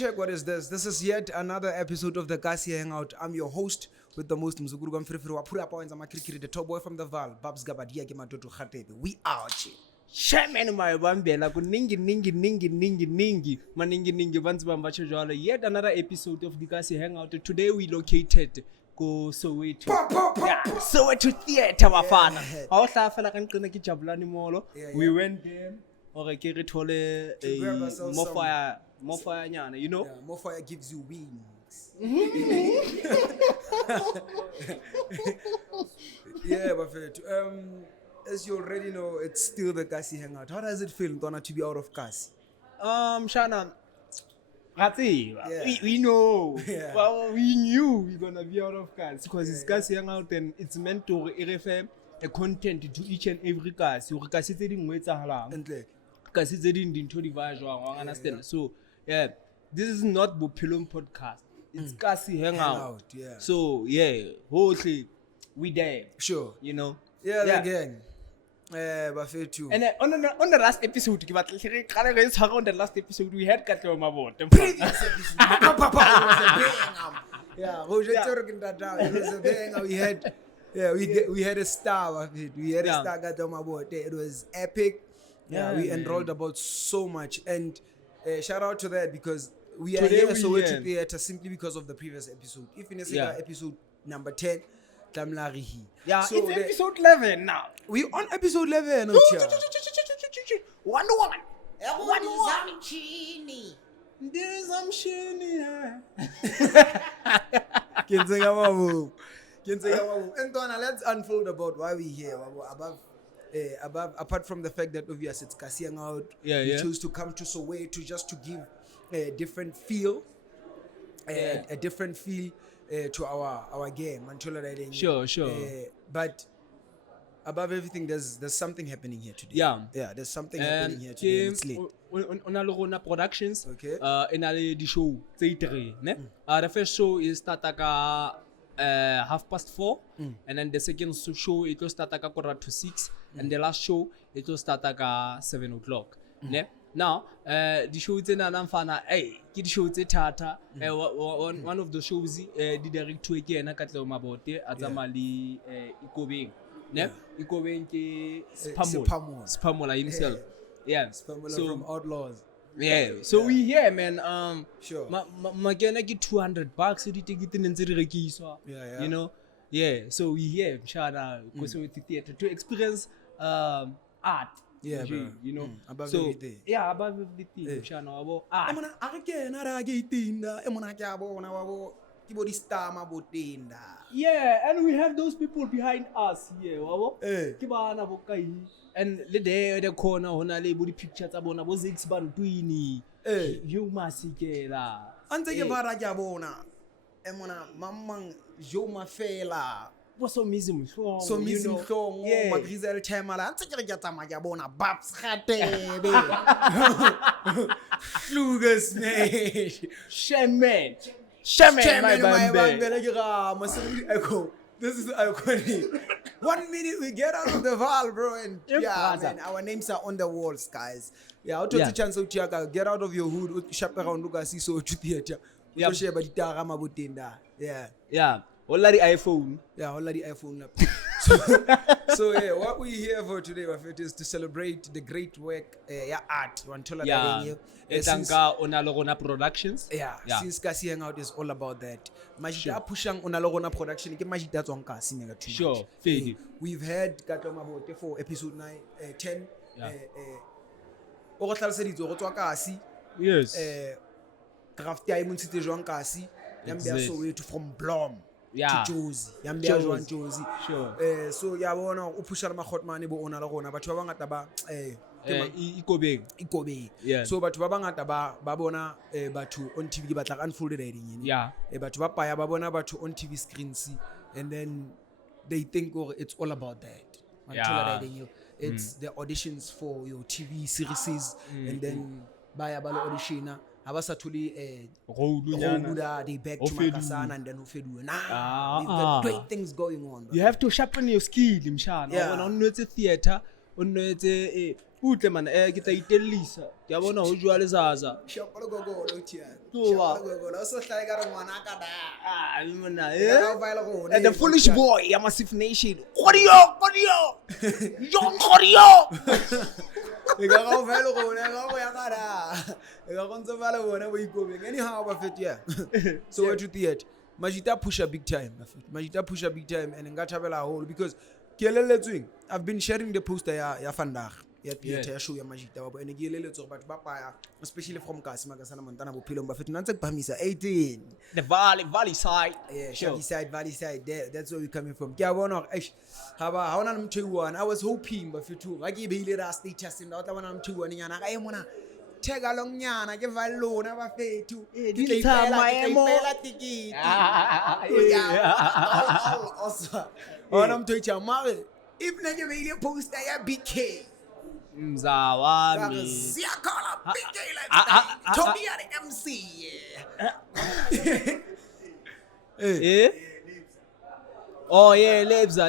check, what is this? This is yet another episode of the Kasi Hangout. I'm your host with the most Mzukuru Gamfrifru Wapura Points. I'm the top boy from the Vaal, Babs Mabote Radebe. We out here. Shaman my bambela ku ningi maningi bantu bambacho jwalo. Yet another episode of the Kasi Hangout. Today we located go Soweto. Soweto Theatre bafana. Awuhla fela kanqina ke jabulani molo. We went there. Okay, ke re thole more fire nyana, you know? Yeah, more fire gives you wings. Yeah, Buffett. As you already know, it's still the Kasi Hangout. How does it feel, Donna, to be out of Kasi? Shana, we know. Yeah. Well, we knew we're gonna be out of Kasi because it's Kasi Hangout and it's meant to refer a content to each and every Kasi. You Kasi tseding mo etsahalang. Kasi tseding dintho di va jwang, understand? So, yeah, this is not Bophelong podcast. It's Kasi Hangout. Yeah. So, yeah, hopefully we there. Sure. You know? Yeah, again. Buffett too. And on the last episode, on the last episode, we had Katleho Mabote. Previous episode. Yeah, it was a banger. We had a star of it. We had a star Katleho Mabote. It was epic. Yeah, we enrolled about so much. And shout out to that because we are here Soweto Theatre simply because of the previous episode. If in a episode number 10, yeah, so it's episode 11 now. We on episode 11. One. There's some shiny. And Donna, let's unfold about why we're here. Above, apart from the fact that obviously it's Kasi Hangout, we chose to come to Soweto just to give a different feel, a different feel to our game. Sure. But above everything, there's something happening here today. Yeah, there's something happening here today. It's late. On a Lorona Productions. Okay. In the show, the first show is Tataka 4:30, and then the second show it was Tataka 5:45, and the last show it was Tataka 7:00. Now, the show is in Anamfana. The show is Tata. One of the shows, the director again, Katleho Mabote, Azamali Ikobeng. Ikobeng Spamola himself. Yeah. So from Outlaws. Yeah. So we here, man. Sure. Magana get $200. You take it in the you know. Yeah. So we here, Shana, go to the theater to experience art. Yeah, bro. You know, above so, everything. Yeah, above everything. Shana, about art. Yeah, and we have those people behind us here. And the corner, honale, body pictures about was expanding. You must see that. Ante Varajabona, Emona, Mamang, Joma Fela. What's so missing? So missing song, Magrizel Chamala, Antagamajabona, Babs Radebe. Flugas, mate. Shaman, my band. This is iconic. 1 minute we get out of the Vaal, bro, and man, our names are on the walls, guys. Yeah, I'll take a chance to get out of your hood, shop around Lucas, so to theater. Yeah. Already iPhone. Yeah, already iPhone. So yeah, what we here for today, Buffett, is to celebrate the great work, art. Etanka Onalogona Productions. Yeah, since Kasi Hangout is all about that. Majita pushang Onalogona Production, get Majita on Kasi Mega 2much. Sure, fade. We've had Katleho Mabote for episode 10. Ogotlal se ditso go tswa Kasi. Yes. Draft ya mo ntshitse jwang Kasi. Yambia Soweto from Blom. Yeah. To Jozi. Yambia jwang Jozi. Sure. So ya bona o pusha ma khotmane bo ona la gona batho ba bangata ba Ikobeng. Yeah. So batho ba bangata ba bona batho on TV ke batla ka unfolded editing. Yeah. Batho ba paya ba bona batho on TV screens and then they think it's all about that. It's the auditions for your TV series and then baya ba lo auditioner abasathuli they back to Makasana and then ufedu. We've got great things going on. You have to sharpen your skill, mshana. Yeah. On the theater o nnetse utle man ke tla itellisa ke a bona ho jwa le zaza Shapalo gogo lo tia. Toba. Shapalo gogo lo so hlaya ka re ngwana ka da. mona Ka ba ile go and the foolish boy ya Massive Nation Kodio John Kodio E ka go ba ile go ne ga go ya ka da. E ka go ntse ba le bona bo ikobeng. Anyhow ba fete ya. Soweto Theatre. Majita push a big time. Majita push a big time and nga thabela hole because ke elelletsweng I've been sharing the poster ya Vandag. Ya theater ya show ya Majita ba ene ke elelletse batho ba paya especially from Kasima ka sana montana Bophelong ba fete nantse phamisa 18 the Vaal side yeah Chaddy side Valley side there that's where we coming from ke a bona ha ba hona le mtho one I was hoping ba fete ga ke beile ra status nda o tla bona mtho one nyana ga e mona tega long nyana ke va lona ba fethu di ipela tikiti also ona mtho itha mare if ne ke beile poster ya BK mzawami siyakhala BK lifestyle Toby at MC oh yeah lebza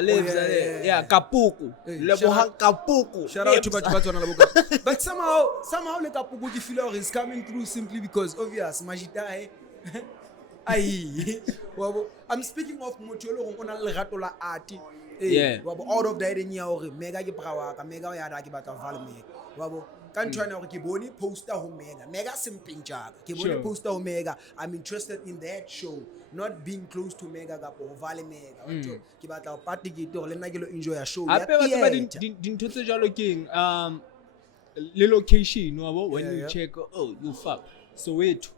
yeah kapuku leboha kapuku shout out to batho na leboka but somehow le kapuku ke feel like is coming through simply because obvious Majita ai wabo I'm speaking of motho le go ona le gato la art wabo out of that nya hore mega ke brawa ka mega ya ra ke batla Vaal mega wabo ka ntwana hore ke bone poster ho mega simping jaka ke bone poster ho mega I'm interested in that show not being close to mega ka po Vaal mega batho ke batla party ke to le nna ke lo enjoy a show ya dintho tse jalo keng le location wabo when you check oh you fuck Soweto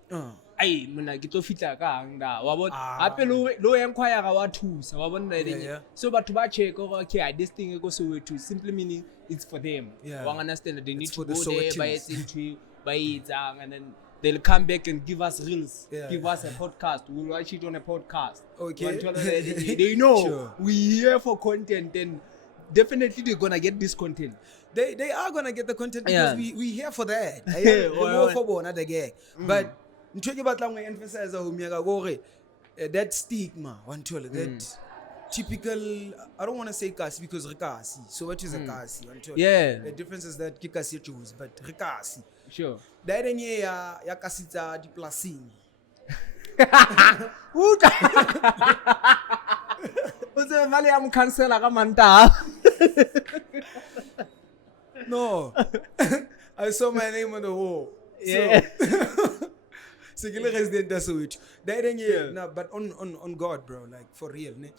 ai mona ke tlo fitla ka hanga wa bona hape lo enquire ga wa thusa wa bona le so batho ba check okay this thing go Soweto simply meaning it's for them wa understand they need to go there by into by and then they'll come back and give us reels give us a podcast we'll watch it on a podcast okay they know we here for content and definitely they're gonna get this content. They are gonna get the content because we here for that. We're for bona the gag. But ntwe ke batla go emphasize ho miaka go re that stigma that typical I don't want to say kasi because rekasi so what is a kasi the difference is that ke kasi choose but rekasi sure that enye ya kasitsa di plasing What's Valley am cancela ka manta no I saw my name on the wall so ke le resident of Soweto that no but on God bro like for real ne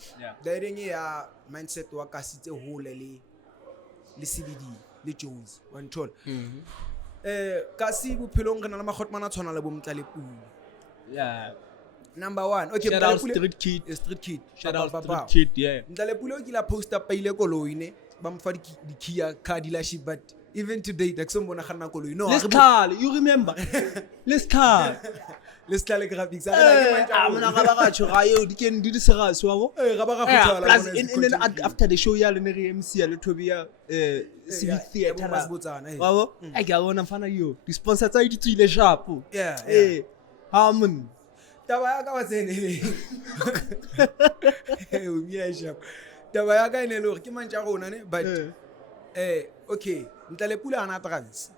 that ya mindset wa kasitse hole le CBD le Jones one toll kasi Bophelong re na le magotmana tshwana le bo Mtlalepula number 1 okay shout out street kid shout out street kid Mtlalepula o kila poster paile koloi ne ba mfa di Kia car dealership but even today like someone khana koloi no let's call you remember let's call graphics mona ga ba ga tsho ga yo di ken di serious wa bo ga ba ga khuthala and then after the show ya le ne re MC ya le Toby ya Civic Theatre wa bo a ke a bona mfana yo di sponsor tsa di tsile sharp harmon taba ya ka wa tsene o mia sharp taba ya ka ene le ke mantja rona ne but okay Mtlalepula ana trans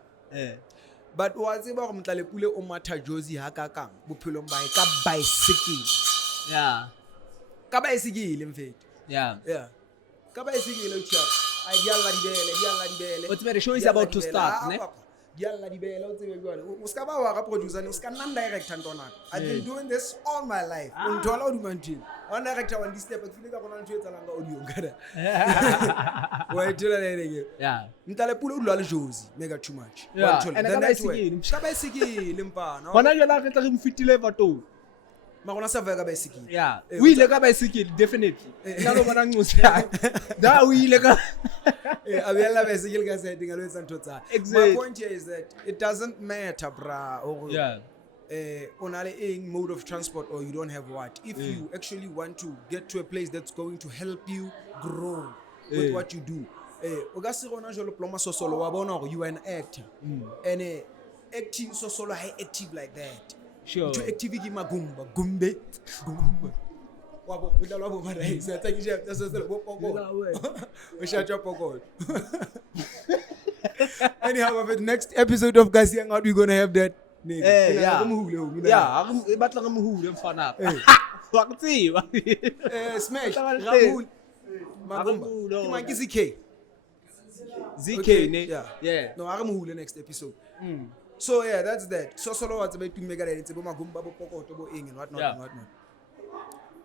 but wa tseba go Mtlalepula o matha Jozi ha ka kang Bophelong ba ka bicycle ka bicycle mfethu ka bicycle o tshwa ai dialla di bele what's the show is about to start ne dialla di bele o tsebe jwale o ska ba wa ga producer ne o ska nna director ntona I've been doing this all my life o nthola o dimantini on director one this step ke file ka bona ntho etsalang ka audio ngada wa itela le Mtlalepula o dula le Jozi Mega2much ka bicycle mpana bona jela ke tla re mfitile batho magona sa vega bicycle o ile ka bicycle definitely nna lo bona ngotsa da o ile ka abela bicycle ka setting alo etsa ntho tsa my point here is that it doesn't matter bra onale a mode of transport or you don't have what if you actually want to get to a place that's going to help you grow with what you do o ga se gona jolo ploma sosolo wa bona gore you are an actor and acting sosolo high active like that sure to activity magumba Wabo udlalwa bomaraisi ataki nje tasasela bopokolo. Ushatshwa pokolo. Anyhow, for the next episode of Guys Hangout, we're gonna have that nigga. Yeah, batla ka mohule mfana. Wakutsiwa. Smash. Rahul. Magumba. Kimaki ZK. ZK ne. Yeah. No, I'm mohule next episode. So yeah, that's that. So solo what's about to make it bo magumba bo pokoto bo eng and whatnot and whatnot.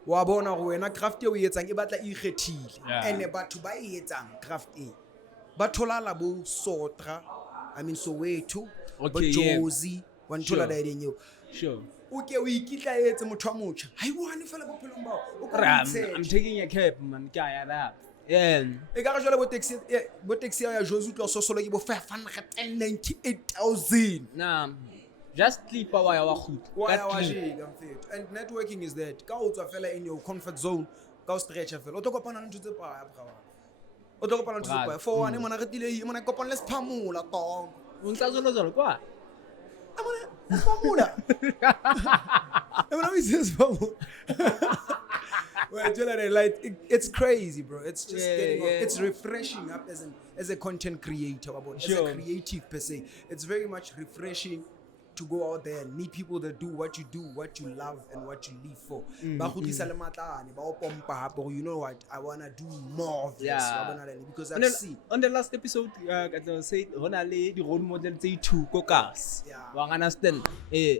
Wa bona go wena craft e o etsang e batla e ikgethile. And batho ba e etsang craft e. Ba tholala bo Sotra, I mean Soweto, but Jozi, one thola da edeng eo. Sure. Okay, we ikitla etse motho a motjha. Ha I want fela bophelong bao. I'm taking a cab man, ka ya that. Yeah. E ka jwale bo taxi ya Jozi tlo so solo ke bo 598,000. Nah. Just sleep wa ya wa khut. And networking is that. Ka o tswa fela in your comfort zone, ka o stretcha fela. O tlo kopana le ntho tse pa ya bra. O tlo kopana le ntho tse pa. For one mona retile mona kopana le sphamula tong. O ntsa zolo kwa. Amona sphamula. Amona we say sphamula. Well, like it's crazy, bro. It's just it's refreshing up as a content creator, as a creative per se. It's very much refreshing to go out there and meet people that do, what you love, and what you live for. You know what? I wanna do more of this. Because I see. On the last episode, I said, the role model say two kokas. You understand?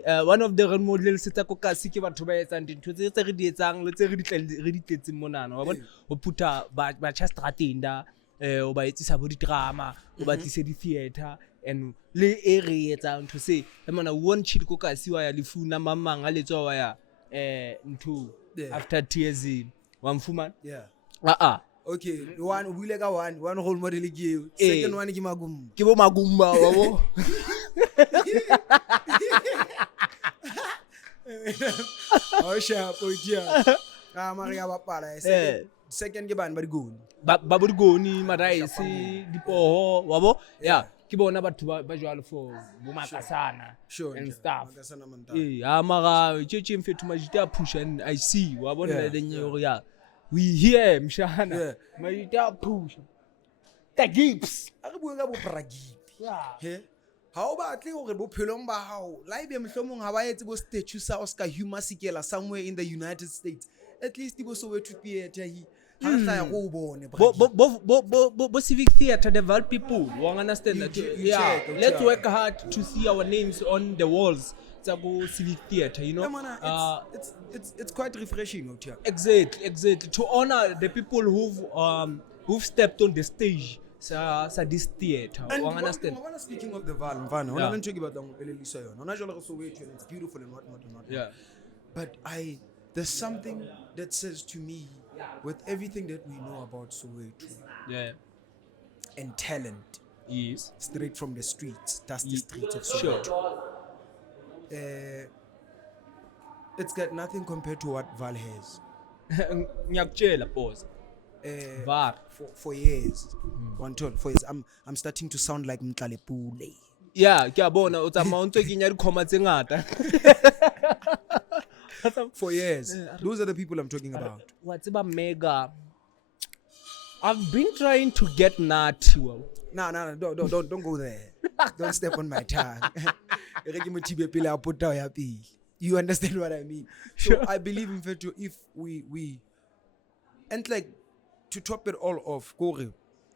One of the role models is a kokas. Ki batho ba etsang dintho tse re di etsang le tse re di tletseng monana. Wa bona o putha ba cha stratenda o ba etsisa bo didrama o ba tlise di theater and le area etsang to say mona one cheat kokas wa ya lefuna mamang a letswa wa ya into after tears one fuman okay one bule ka one role model ke you second one ke magumba bo wabo oh sharp oh dear maria ba pala second ke bani ba digoni maraisi dipoho wabo ke bona batho ba jwalo for bo makasana and stuff mara tshetse mfethu majita a push and I see wa bona le nyo ya we hear mshana majita a push the gips a re bua ka bo bragi ha o batle hore bophelong ba hao live mhlomong ha ba etse bo statue sa Oscar Huma Sikela somewhere in the United States at least bo Soweto Theatre Bo Civic Theatre, the Vaal people, you understand that? Let's work hard to see our names on the walls. Go Civic Theatre, you know. It's quite refreshing out here. Exactly. To honor the people who've stepped on the stage. This theatre, you understand? Speaking of the Vaal, I'm not talking about it's beautiful and whatnot. Yeah. But there's something that says to me, with everything that we know about Soweto, and talent, straight from the streets, dusty streets of Soweto, it's got nothing compared to what Vaal has. Vaal for years, for years, I'm starting to sound like Mtlalepule. Yeah, ke a bona o tsamaya ntse ke nya dikhoma tse ngata. For years. Those are the people I'm talking about. What's about Mega? I've been trying to get nutty. No, don't go there. Don't step on my tongue. You understand what I mean? So I believe in fact if we and like to top it all off,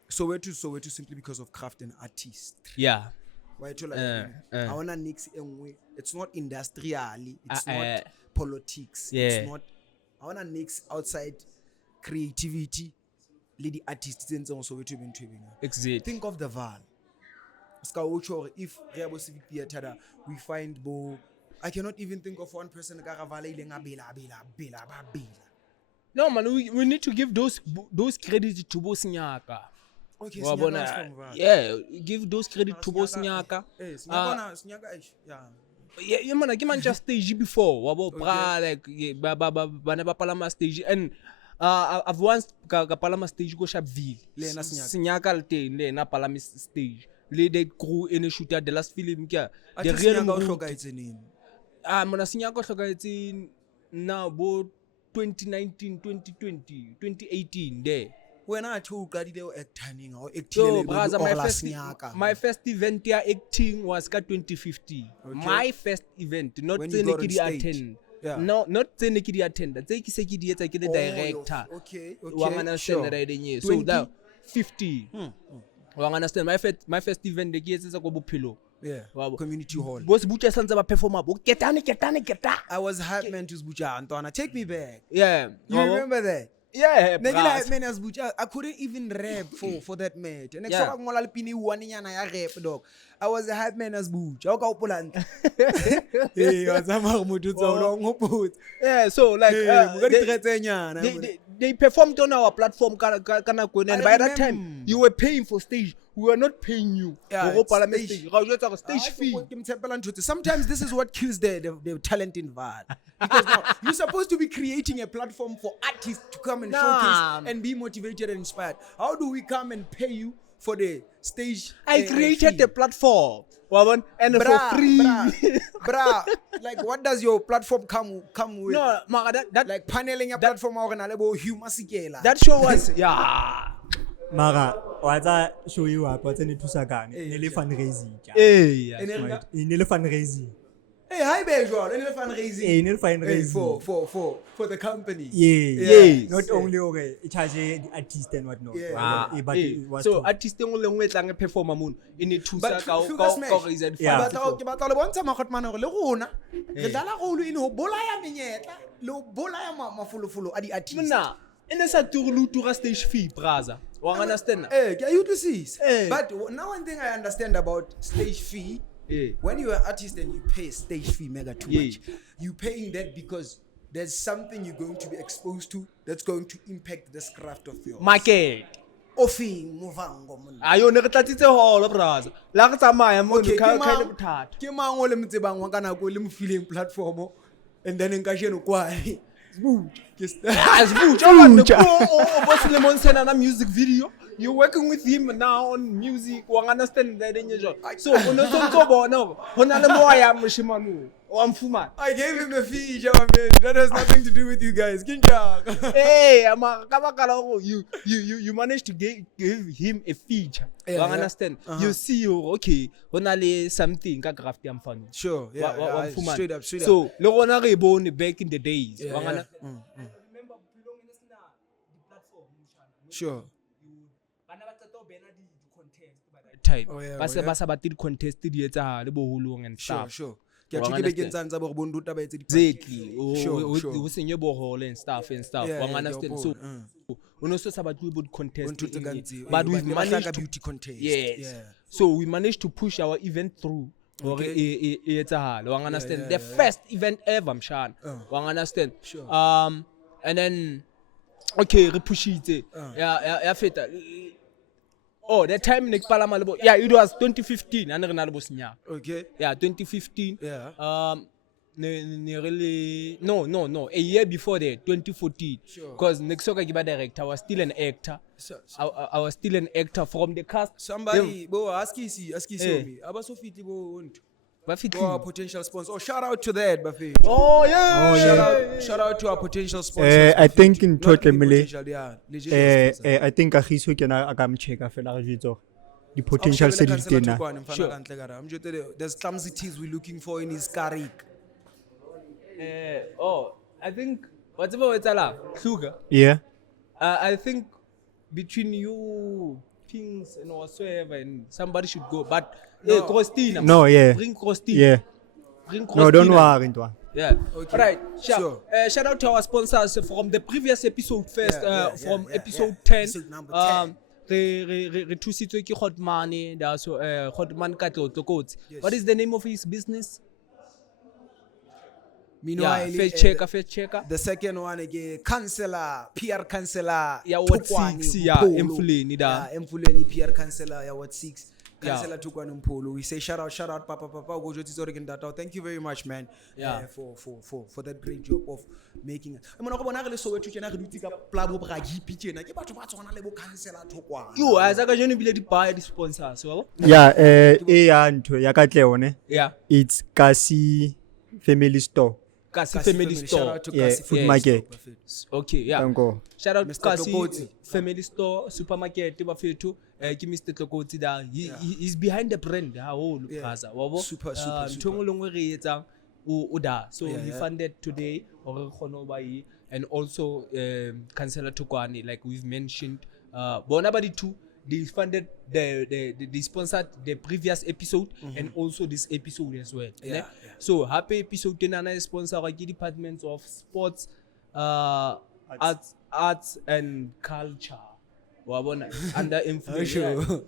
Soweto simply because of craft and artistry. Yeah. Why I wanna nix it's not industrially, it's not politics, it's not I wanna nix outside creativity, lady artists and so Exactly. Think of the Vaal. If Rebo Civic Theatre we find I cannot even think of one person. No man, we need to give those credits to Senyaka. Okay, give those credit to Senyaka. Yeah, man, I came just stage before. Like never palama stage and I've once palama stage go Vaal. Senyaka lte na palama stage. Lead crew in a shooter the last film the real name. Mona Senyaka hloka etse now bo 2019, 2020, 2018 there. When I told Katleho acting or So, acting, brother, my first event here acting was 2015. Okay. My first event, not When you got on Senekidi stage. attend. Yeah. No, not Senekidi attend. Take Sekidi as the director. Okay. Wang understand that I didn't. So that 50. Wang understand my first event the kids is a Bophelong. Yeah. Community hall. Boss Bucha Sons of a performer. Get. I was hype man to Bucha Antona. Take me back. Yeah. You remember that? Yeah, Nigga hype man as Bucha. I couldn't even rap for that mate. And Yeah. I was a hype man as Bucha. Yeah, so like they performed on our platform and by that time you were paying for stage. We were not paying you. Yeah, Stage fee. Sometimes this is what kills the talent in Vaal. Because now you're supposed to be creating a platform for artists to come and showcase and be motivated and inspired. How do we come and pay you for the stage? I created the platform, and for free. Bruh, like what does your platform come with? No, that Like paneling a platform or that show was Mara, what's show you up? What's in it to Sagan? Nearly fundraising. Nearly fundraising. Hey, hi, Bejo. Any fundraising? Nearly fundraising For the company. Yeah. Not only okay, it has the artist and whatnot. But it was so artist only way lang performer moon in it to But Saka ke Yeah. batla le bontsha makgotmane gore le rona re dlala rolo in ho bolaya menyetla le ho bolaya mafulufulu a di-artist. Mna in a saturlutura stage fee, brother. Wang understand? Can you do this? Eh. But now one thing I understand about stage fee, when you're an artist and you pay stage fee Mega2much, you paying that because there's something you're going to be exposed to that's going to impact this craft of yours. Market. Offing movango monna. Ayo ne re tlatsitse holo brother. La re tsamaya mo Okay, ka le bothata. ke mang o le mtsebang wa kana go le mo feeling platform and then nka jeno kwa Boss Lemon send a music video. You're working with him now on music. Wang understand that in your job. So no. I gave him a fee, man. That has nothing to do with you guys. Hey, you managed to give him a feature. You understand? You see, okay, only something ka graft am fun. Sure, yeah, straight up. So, le rona re bone back in the days. Remember Bophelong in the platform. Sure. Time. Basa batted contest di etsa le boholong and stuff. Sure. Exactly. Who sing your bohole and stuff. Wang understand? So, we also sabat we would contest, but we've managed to beauty contest. Yes. So we managed to push our event through. Wang understand? The first event ever, Mshan. Wang understand? Sure. And then okay, we push it. Yeah, feta. Oh, that time it was 2015. Okay. Yeah, 2015. Yeah. No. A year before that, 2014. Sure. Because next year I director, I was still an actor. I was still an actor from the cast. Somebody, ask me. Potential sponsor. Oh, shout out to that, Buffy. Oh yeah. Shout out to our potential sponsors. I think in total, I think a hisu can check after the potential cities. There's clumsities we're looking for in his career. I think whatever it's sugar. Yeah. I think between you things and whatsoever, and somebody should go. But Christina. No, yeah. Bring Christina. Yeah. Bring Christina. No, don't worry. Yeah. Okay. Right. Sure. Shout out to our sponsors from the previous episode first. Episode 10. Episode number 10. Re thusitswe ke Hotman da so Hotman Katleho Tlokotsi. What is the name of his business? Meanwhile, first checker. The second one again, PR counselor. Yeah, what 6? Yeah, Emfuleni da. Yeah, Emfuleni PR counselor. Yeah, what 6? Counselor Tukwan Mpolo. We say shout out, Papa. Go to Data. Thank you very much, man. Yeah. For that great job of making it. I'm not going to Soweto Theatre. I'm going to plug up Ragi Pitch. I'm going to counselor Tukwan. You, as I can be the buy the sponsor, so. Yeah, Katleho, yeah. It's Kasi Family Store. Kasi Family Shout Store. out to Yeah, Kasi food Family market. Store, Bafethu. Okay, yeah. Thank you. Shout out to Mr. Kasi Tlokotsi. Family Store, supermarket, Bafethu. Give Mr. Tlokotsi there. He's behind the brand. How Gaza. Super. Ntongolongwe re etsang o da. So we funded today or Khonobai and also Councillor Tukwane, like we've mentioned. Bonabadi too. They funded they sponsored the previous episode and also this episode as well. Yeah. So happy episode tenana is sponsored by departments of sports, arts and culture. Wabona under influence. Sure.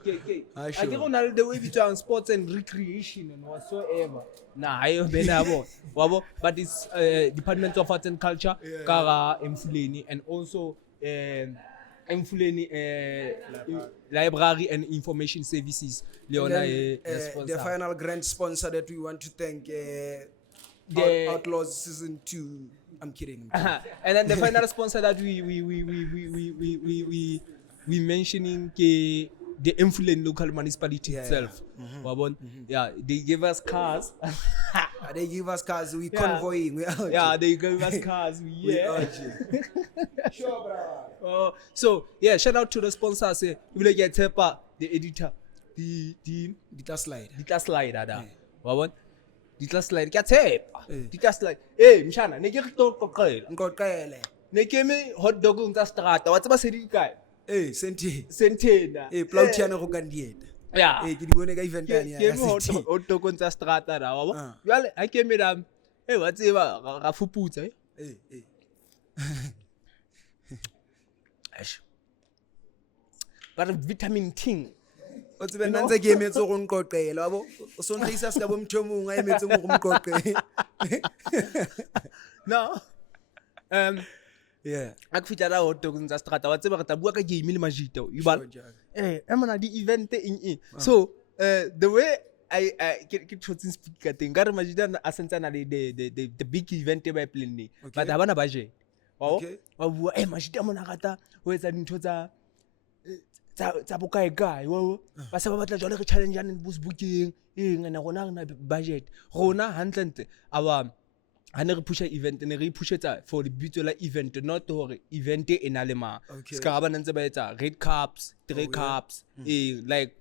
I don't know the way between sports and recreation and whatsoever. Nah, I don't know. Wabo, but it's department of arts and culture, Kara Mfuleni, and also Mfuleni library and information services. Leona the final grand sponsor that we want to thank Outlaws Season 2. I'm kidding. And then the final sponsor that we mentioning the Mfuleni local municipality itself. Yeah, they give us cars. They give us cars. We convoying. We out. Yeah, they give us cars. We out here. Sure, bro. So yeah, shout out to the sponsors. You will get the editor, the slide. The slide, ada. Wabon, the slide. Get tape. The slide. Hey, mshana, ne ke to kokela. Nkokele. Ne ke me hot dog unta strata. What's about sedi guy? Hey, sentena. Plautiana go kandieta. Yeah. Ke di bone ka event ya ya. Ke mo hot dog unta strata da, wabo. Jwale I ke me dam. Hey, what's it ba ga fuputsa eh? Hey. But vitamin T. O tsebe nna ntse ke emetse go nqoqela wabo o so ntlisa se ka bomthomong a emetse go mqoqe. No. Yeah. A kufitla la hot dog nza strata wa tseba re ta bua ka game le majita you bal. Emana di event in. So the way I ke tshotse speaker teng ka re majita a sentsana le the big event e ba planning but ha bana budget. Okay. Wa bua majita mona rata ho etsa dintho tsa bokae kae wo ba se ba batla jwale re challenge ana le bookeng ngana rona re na budget rona hantle aba hane re pusha event ne re pushetsa for the bitso la event not hore event e na le ma ska ba ntse ba etsa red cups 3 cups like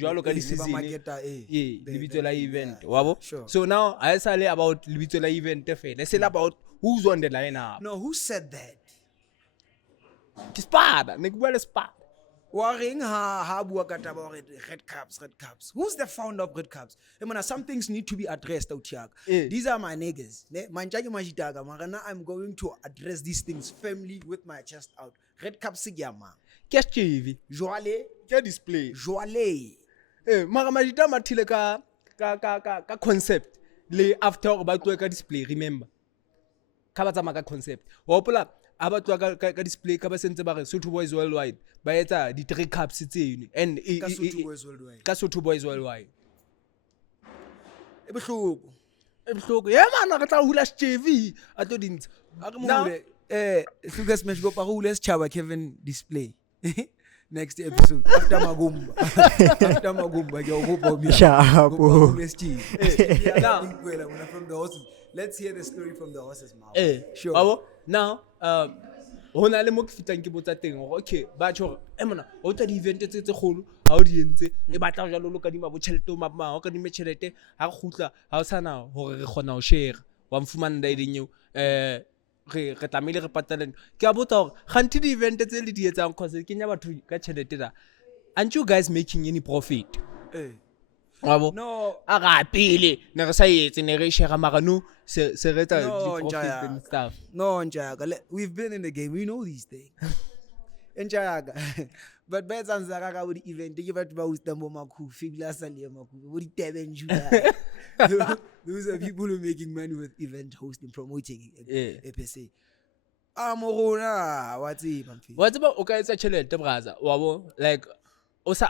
jwalo ka di season le bitso la event wabo so now I say about le bitso la event fela it's about who's on the line up. No, who said that? Spada ne bua le spada Waring ha bua ka taba hore red cups. Who's the founder of red cups? Some things need to be addressed out here. These are my niggas. Manjaki majitaga marana I'm going to address these things firmly with my chest out. Red cups sigama. Qu'est-ce que tu veux? Joale, quel display? Joale. Mara majita mathile ka concept le after ba tloa ka display remember. Ka ba tsama ka concept. Wa hopola aba tloa ka display ka ba sentse ba re Soweto Boys Worldwide. Ba etsa di 3 cups tseno and ka Soweto Boys Worldwide e bohloko ya mana re tla hula TV a to dintse a re mo Lucas Mesh go pa go hula Chaba Kevin display next episode after magumba ke go bomia shapo now from the horses. Let's hear the story from the horse's mouth. Sure. Now hona le mo ke fitang ke botsa teng okay ba tjho mona o tla di event tse kgolo ha o di entse e batla jalo lo ka di ma botšhelete mama o ka di metšhelete ha re khutla ha o sana hore re khona ho share wa mfumana dai dinyo re tlamile re pataleng ke a botsa hore ganti di event tse le di etsang cause ke nya batho ka tšhelete da aren't you guys making any profit? No, aga pele ne re sa etse ne re share mara no se reta di profit and stuff. No, Njayaga, we've been in the game, we know these things. Njayaga, but bets on Zaraga with the event, give it about the Momaku, Figla Sally Maku, what the Teben Judah. Those are people who are making money with event hosting, promoting EPC. Amorona, what's about okay, such a letter, brother, like.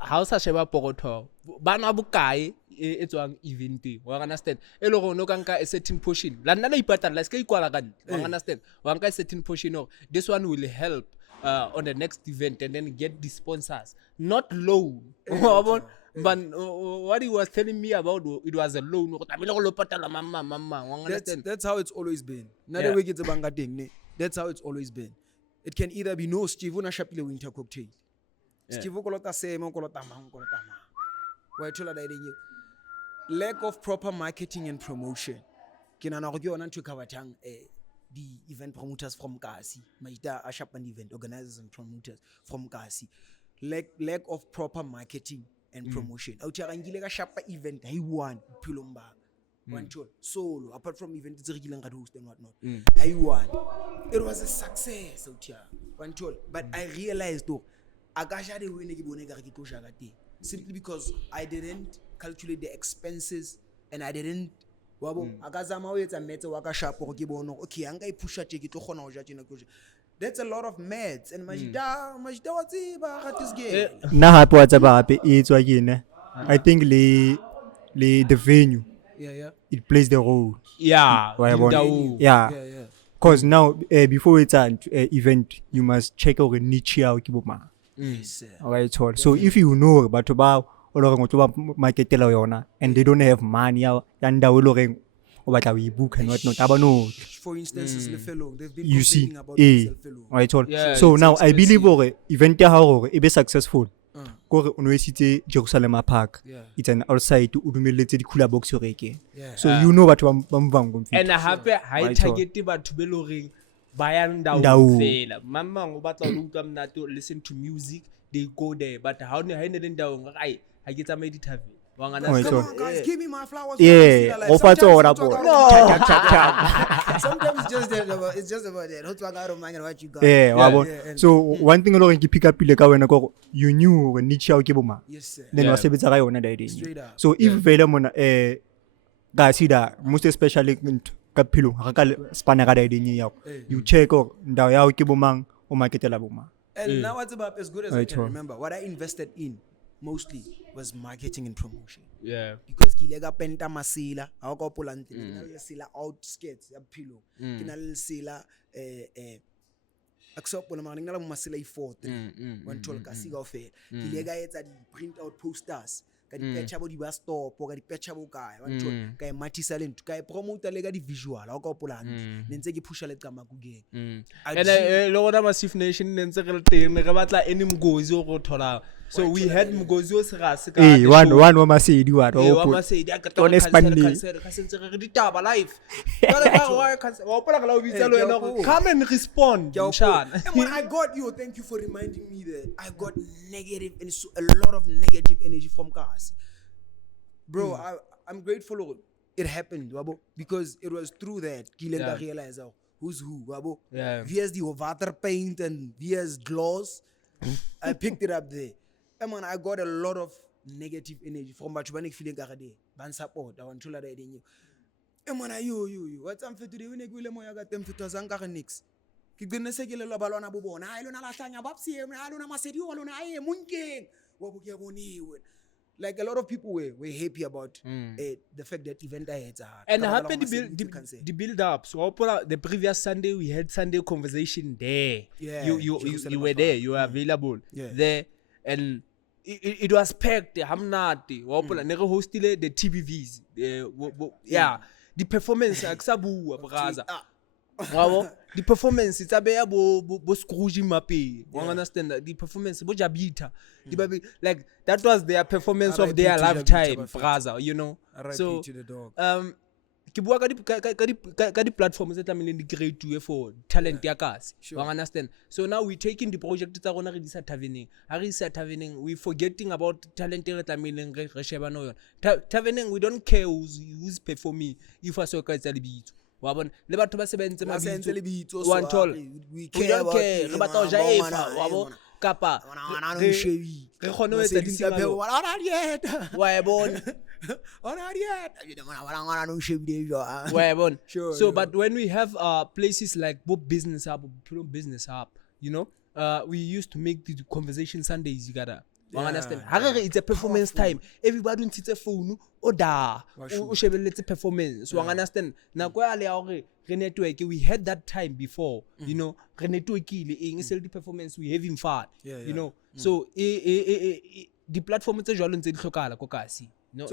How sa sheba pokotho bana bokae e tswang event wa understand e le go no ka nka a certain portion la nna la ipatala la ska ikwala ka wa understand wa nka a certain portion of this one will help on the next event and then get the sponsors not loan But what he was telling me about, it was a loan. That's how it's always been. Another way it's a banga thing. That's how it's always been. It can either be no Steve na shapile winter cocktail. Steve kolota same kolota mang kolota mang. Why told that you lack of proper marketing and promotion. Kina na go yona ntwe ka batang the event promoters from Kasi. Maita a shop an event organizers and promoters from Kasi. Lack of proper marketing and promotion. Out here ngile ka shapa event I won Pilomba. One tour solo apart from event it's regular host and whatnot. I won. It was a success out here. One tour. But I realized though Agashade win simply because I didn't calculate the expenses and I didn't agazama wetsa metse wa ka shop go ke bono okay anga I pusha take to khona go ja tsena go. That's a lot of meds and majida wa tsiba ga this game. Na hape wa tsaba hape e tswa ke ne. I think the venue. Yeah. It plays the role. Yeah. Yeah. Cause now before it's an event you must check out the niche out ke boma. Alright, so if you know but about marketela yona and they don't have money and book and whatnot. For instance, they've been you see, about right? So now I believe event be successful. Go University Jerusalem Park. It's an outside to udumeletse di cooler box reke. So you know what bamvang. And I have high target but to be looking bayan down fail. Mama go batla go utlwa to listen to music, they go there. But how ne down I get a meditate. Come on, guys, give me my flowers. Yeah, Sometimes it's just about that. Don't talk out of mind what you got. Yeah. So one thing along pick up you knew niche out kiboma. Yes, sir. Then was a bit around that. Straight up. So if velamona guys see that most especially kapilo spanner you check out ndaw yawo kibomang o marketela boma. And now what's about as good as I can remember, what I invested in mostly was marketing and promotion. Yeah. Because kilega penta masila, awako polante, kinal sila outskirts ya pilo, kinal sila accept when I'm ngala masila i4 when tol ka siga ofe. Kilega etsa print out posters. Ka di petcha bo di bus stop, ka di petcha bo kae, one tol ka Maphisa le ntu, ka promote lega di visual, awako polante. Nentse ki pusha le tsama ku game. And lo na massive nation nentse re teng re batla any mgozi o go thola. So we had mgozi o serase ka. One wa masedi wa wa masedi a ka tona ka sentse re ditaba live. Wa pola la o bitsa lo ena come and respond. And when I got you, thank you for reminding me that I got negative and a lot of negative energy from Kasi. Bro, I'm grateful it happened, wabo, because it was through that Kilenga realized who's who, wabo. VS the water paint and VS gloss. I picked it up there. And man, I got a lot of negative energy from Bachubanik feeling garade. Ban support, I want to let it in you. And man, you, what's I'm fit today? We need to moya got them fit to Zankar Nix. Kigana Segil Balona Bubon, I don't know Lasanya Babsi, I don't know Masedi, I am Munking. What would you like a lot of people were happy about the fact that event I had. And happy the build up. So the previous Sunday we had Sunday conversation there. Yeah, you were there. You were available there, and it was packed. Hamnati. Never hosted the TVVs. The performance. Aksabu braza. The performance it's a bo scrooge mappy. You understand that the performance bo jabita. Like that was their performance of their lifetime, brother, you know. So kibua ka di platforms that I'm in the grade 2 for talent ya kasi. You understand? So now we taking the project tsa rona re disa tavening, we forgetting about talent that I'm in re sheba no. Tavening we don't care who's performing if I so ka tsa lebitso. Wabon le batho ba sebentse mabitso one tall we don't care re batla o jaifa wabo kapa re khone o etsa disingalo wa bon so but when we have places like business hub you know we used to make the conversation Sundays you gotta understand it's a performance time everybody ntse a phone oda o shebeletse performance so understand na kwa le ya gore re network we had that time before you know re network ile eng sell the performance we having fun you know so di platform tse jwalo ntse di hlokala ko kasi no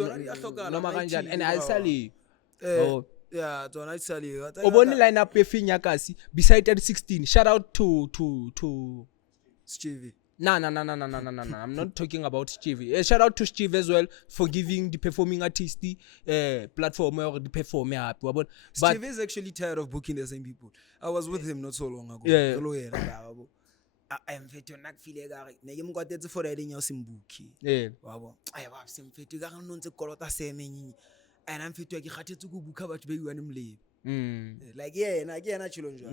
maganjani and I'll sell you yeah tsona di sale o bone line up e feng ya kasi beside at 16 shout out to Stevie. No. I'm not talking about Stevie. Shout out to Steve as well for giving the performing artist the platform or the perform up. But Steve is actually tired of booking the same people. I was with him not so long ago. Yeah. I'm fit to nak file ga ne ke mo kwatetse for riding ya simbuki. Yeah. Wabo. Ai ba simfiti ga no ntse kolota semenyi. And I'm fit to ke khathetse go buka batho be buane mlebe. Like na ke yana chilo njwa.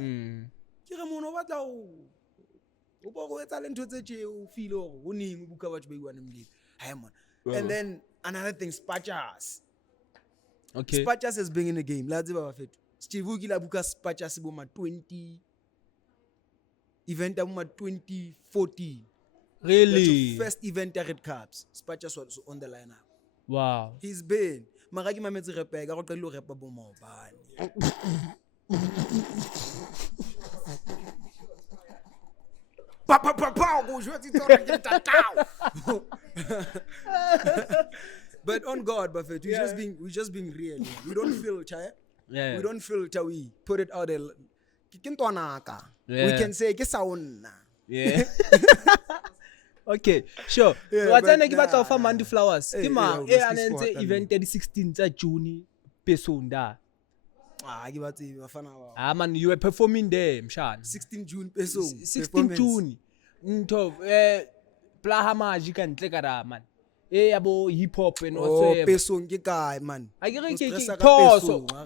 Ke re mono batla o bo go etsa le ntho tse tše o feel o ning buka batho be buane mlebe. Hi man. And then another thing, Spatchas. Okay. Spatchas has been in the game. La tseba ba fetu. Steve o kila buka Spatchas bo ma 20 event am 2014. Really? First event at Red Caps. Spatchas was on the lineup. Wow. He's been. Magaki mametse repa ga go qelo repa bo maobane. Go jwa tsitsora ke tatao. But on God, Buffett, we're just being real. We don't filter. Yeah. We don't filter. We put it out there. Yeah. We can say ke sauna. Yeah. Okay, sure. What's an ekibata of Mandy Flowers? Kima, anenze event 16 June pesonda. Gibati bafana. Man, you were performing there, mshan. 16 June peso. 16 June. Nto plaha magic and tlekara man. Abo hip hop and whatsoever. Peso nke kae man.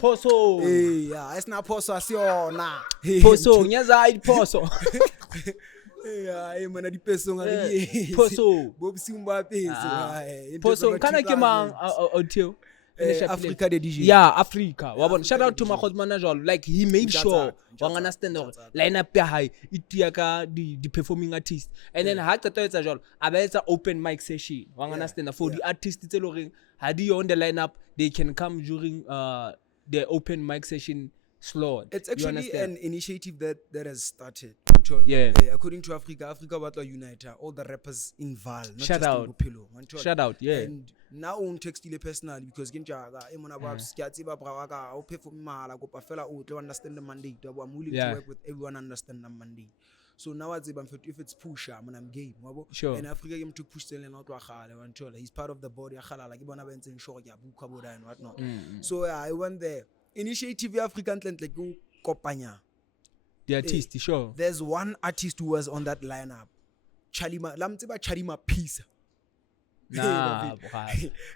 Poso. Yeah, it's not poso asiona. Poso, nyaza poso. Yeah, mana di peso ngaki. Poso. Bobsi umba peso. Poso kana ke mang audio. Africa the DJ. Yeah, Africa. Wabon. Shout out to my hot manager. Like he made sure wang understand lineup ya high itiaka the performing artist. And then ha qeta etsa jalo aba etsa open mic session. Wang understand for the artists tse loreng had you on the lineup they can come during the open mic session slot. It's actually an initiative that has started. Yeah. According to Africa batla unite all the rappers in Vaal, not Shout just out. in Bophelong. Shout out, yeah. And now on text ile personally because ginjaga emona ba skatsi ba brawaka o perform mala go pafela o to understand the mandate. I'm willing to work with everyone understand the mandate. So now if it's pusher, I'm game. Sure. And Africa game to push the out wa khale he's part of the body ya khala like bona ba ntse show ya buka boda and what not. So I went there. Initiative African like go kopanya. The artist, sure. There's one artist who was on that lineup. Chaddy Maphisa. Nah,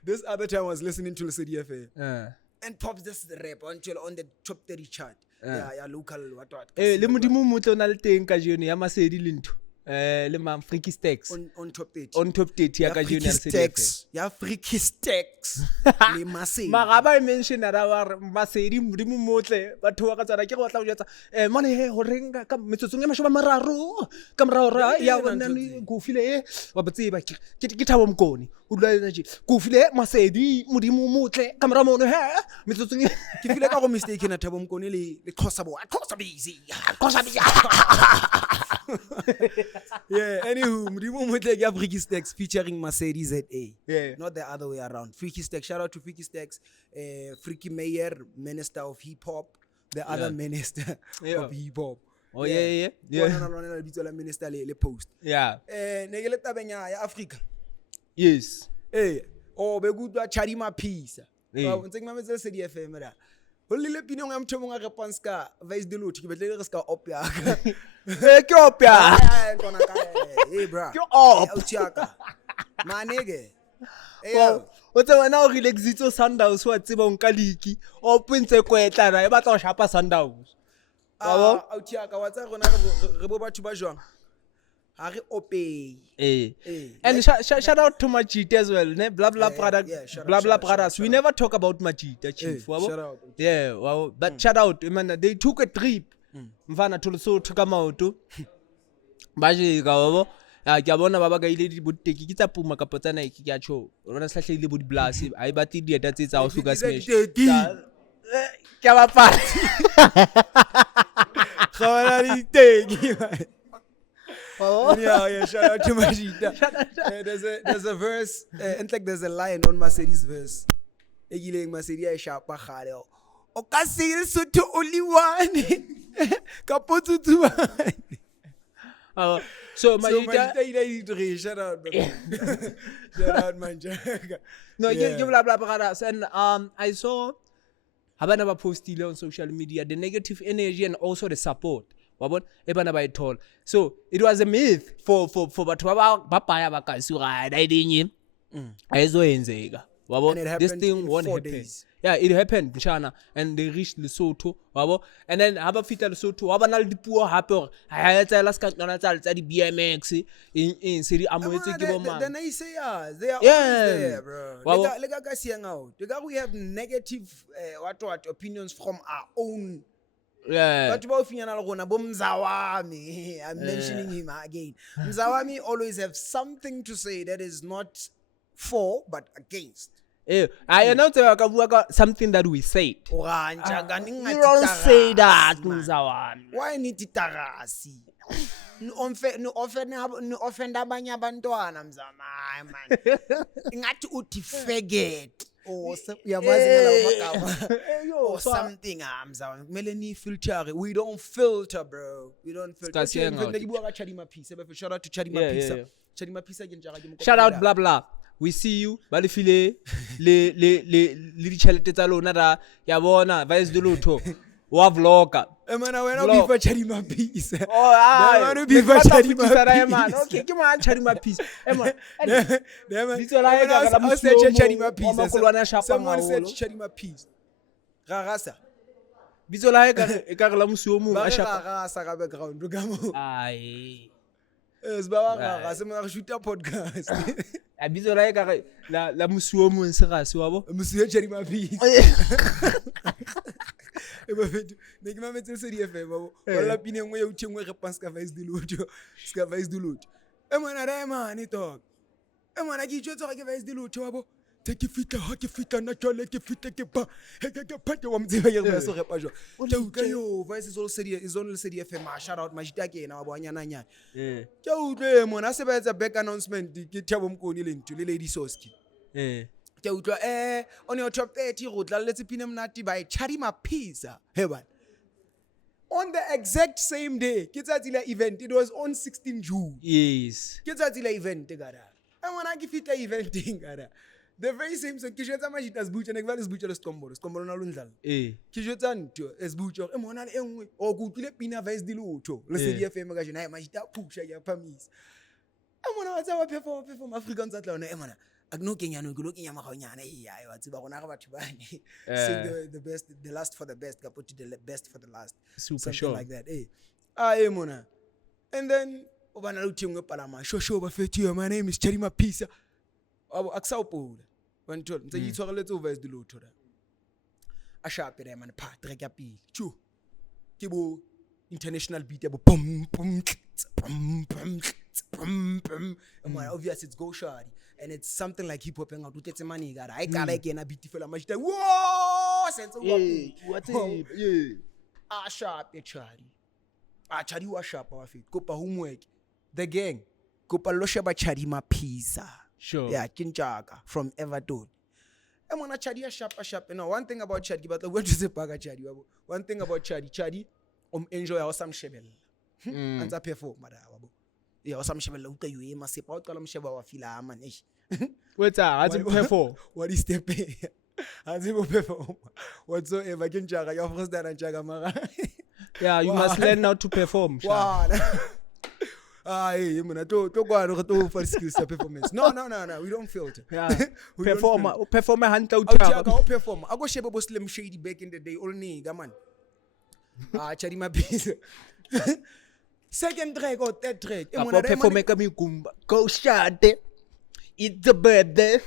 this other time I was listening to the CDFA. And pops this rap until on the top 30 chart. Yeah, local what. Le modimo motho na le teng ka jone ya Masedi Linto. Le mam Freaky Stacks. On top 30. On top 30 ya ka jone ya Stacks. Ya Freaky Stacks. Le Masedi. Magaba mention ara wa Masedi modimo motle batho ba ka tsana ke go batla go jetsa mane he ho renga ka metsotsong ya mashaba mararo ka morao ya bona go file wa botseba ke thabo mkoni o dula energy go file Masedi modimo motle ka morao mono he metsotsong ke file ka go mistake na thabo mkoni le khosa busy. Yeah, anywho, Mudimo Mutlek ya Freaky Stacks featuring Mercedes ZA. Yeah. Not the other way around. Freaky Stacks, shout out to Freaky Stacks, Freaky Mayer, Minister of Hip Hop, the other Minister of Hip Hop. Oh yeah. One Minister le post. Yeah. Negele tabenya ya Africa. Yes. Be good Chaddy Maphisa. Wow, ntse ke mametse se di FM ra. Ho le pino nga mthemo nga response ka vice de lot ke betle re ska op ya. Ke opya. Ntona ka bra. Ke op. Uchiaka. Manege. O tse wena o relaxitse Sundowns wa tseba o nka league o pintse kwetla ra e batla go shapa Sundowns. Uchiaka wa tsa rona re bo batho ba jwang. Ha re opey. And shout out to Majid as well, ne? Blah product, blah brothers. We never talk about Majid, chief. Shout out. Yeah, wow. But shout out, man. They took a trip. Mfana to Lesotho ka maoto. Baje ka wabo. Ke bona baba ga ile di boteki ke tsa puma ka potsana ke ya tsho. Rona slahle ile bo di blast. Ai ba ti dieta tse tsa o suka smash. Ke ba party. Khona di teki. Yeah, shout out to Majita. There's a verse, and like there's a line on Mercedes verse. Egileng Mercedes ay shapa khale. O ka se so to only one. Kapotu tu. So Majita, shout out, bro. Shout out, Manjaga. No, give blah blah blah. And I saw Habana postile on social media the negative energy and also the support. Wabon ebana by told. So it was a myth for batho ba baya ba ka suga didn't aizoenzeka. Wabon this thing won't happen. Days. Yeah, it happened, China, and they reached Lesotho, wabo. And then haba fita Lesotho, haba na le dipuo hape. Ha etsa la ska tsona tsa di BMX in city amoetse ke bo man. The naysayers, they are always there, bro. Lega ka seeing out. We have negative what opinions from our own. Yeah. But about Fiana Lagona, Mzawami, I'm mentioning him again. Mzawami always have something to say that is not for but against. I know something that we said. You don't say that, Mzawami. Why need it tarasi? No offend abanye abantwana Mzawami, man. Ngathi uthi faggot. Or something Melanie filter. We don't filter, bro. We don't filter. Shout out to Chaddy Maphisa. Chaddy Maphisa. Shout out blah blah. We see you. Balifile le chalete tsa lona da ya bona vice de lotho. Wa vlogger. Man, I went to be for Chaddy Maphisa. Oh, I want to be for Chaddy Maphisa. Okay, come on, Chaddy Maphisa. Someone said Chaddy Maphisa. Ragasa. Bizola e ka la musi o mo a shapa. Ragasa ka background do gamo. Ai. Sba ragasa mo shoot a podcast. A bizola e ka la musi o mo se ga se wa bo. Musi ya Chaddy Maphisa. Ne ke mametse se di FM babo wala pine ngwe ya utshengwe re panska vice diluto ska vice diluto mona re mane talk mona ke itjotsa ga ke vice diluto babo te ke fita na tole ke fita ke pa ke phate wa mtseba ke re so repa jo ke yo vice is all city FM shout out Majita ke na wa bonyana nyana ke utlwe mona se ba etsa back announcement ke Thabo Mkoni le ntwe le Lady Soski ke utlwa on your top 30 go tla let's pina mnati by Chaddy Maphisa heaven on the exact same day ke tsatsi la event. It was on 16 June. Yes ke tsatsi la event gara and when I give it a event gara the very same so ke jwetsa Majita sbucha ne ke va le sbucha le skombolo na lo ndlala ke jwetsa ntwe sbucha mona le engwe o go tlile pina vice di lotho le se di FM ka jena Majita pusha ya phamisa mona wa tsa wa perform Africans atla ona mona no kenyano ke lo kenya maganyana ya wa tsiba gona ga batho ba ne sing the best, the last for the best, ka put the best for the last, super something sure like that mona. And then obana lo thengwe palama shosho ba fetio. My name is Chaddy Maphisa aksaopola when told ntse itshwareletse over is the lotho da a sharp re man pa trek ya pele chu ke bo international beat ya bo pum pum pum pum pum obviously it's go shady. And it's something like hip hop and out with money gara I gotta get a beat fella Majita whoa sense what sharp Chaddy was sharp our feet kopa homework the gang kopa lo sheba Chaddy Maphisa sure yeah Kinchaka from Everton and when Chaddy sharp one thing about Chaddy but what is it baga Chaddy one thing about Chaddy enjoy awesome shebel and perform wabo yeah awesome shebel uta you e masepa o qala msheba wa fila man what's that perform what is the pay azibo perform whatsoever Kinchaka your first dad and Chaka mara yeah you must learn how to perform hey mona to go to for skills performance no we don't filter yeah perform hunt out perform I go shebe bo Slim Shady back in the day all nigga man Chaddy Maphisa second track or third track perform make me kumba go Chaddy it's the birthday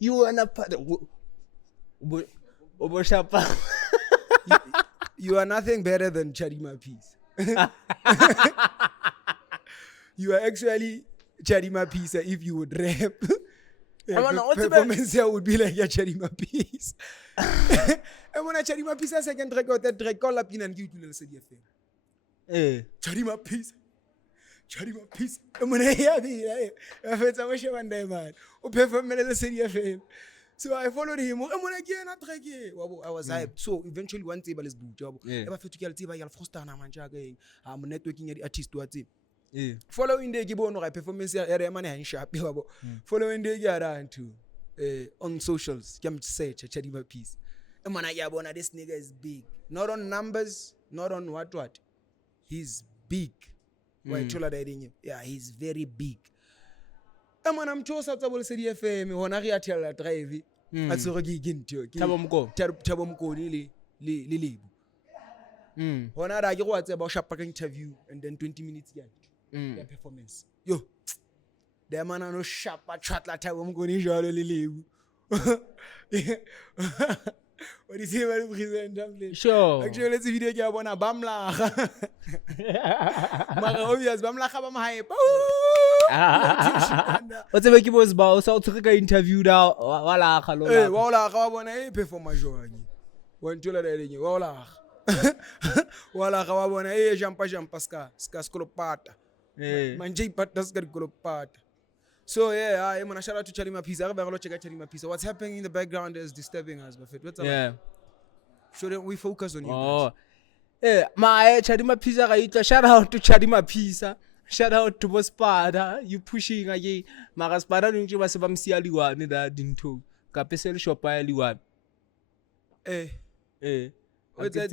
you wanna part you are nothing better than Chaddy Maphisa. You are actually Chaddy Maphisa if you would rap. Performance here would be like your Chaddy Maphisa. And when I Chaddy Maphisa second track or third track, call up in and give to the city FM. Chaddy Maphisa. Chaddy Maphisa emona ya bila a fetsa mo sheba ndai man o performele City FM. So I followed him. Emona ke na track e wabo I was hyped. So eventually one table is booked wabo eba fethu ke altsiba ya frostana man ja ke am networking ya di artist wa tsi following day ke bona ga performance ya re mane han sharp wabo following day ke around to on socials ke am search Chaddy Maphisa emona ya bona this nigga is big, not on numbers, not on what he's big. Why chola da edinye? Yeah, he's very big. Emana mchosa tsabole City FM hona re atela drive a tsoro ke ginto ke thabo mkoni le lebu hona ra ke go tseba o shapa ka interview and then 20 minutes again the performance yo the man no shapa chatla thabo mkoni jalo le lebu what is he very present sure actually let's video ke bona bamla mara obvious bamla ga ba hype o tsebe ke boss ba o sa o tsere ka interview da wala ga lo la wala ga bona performance joanye wa ntola da lenye wala ga wa bona jampa ska skolopata manje ipata ska skolopata. So yeah, I'm gonna shout out to Chaddy Maphisa. I'm gonna check out Chaddy Maphisa. What's happening in the background is disturbing us, Buffett. What's up? Shouldn't we focus on you guys? My Chaddy Maphisa ga itla shout out to Chaddy Maphisa. Shout out to Spada. You pushing again. Mara Spada nje ba se ba msia liwane da dinto. Ka pesel shop ya liwane. What's that?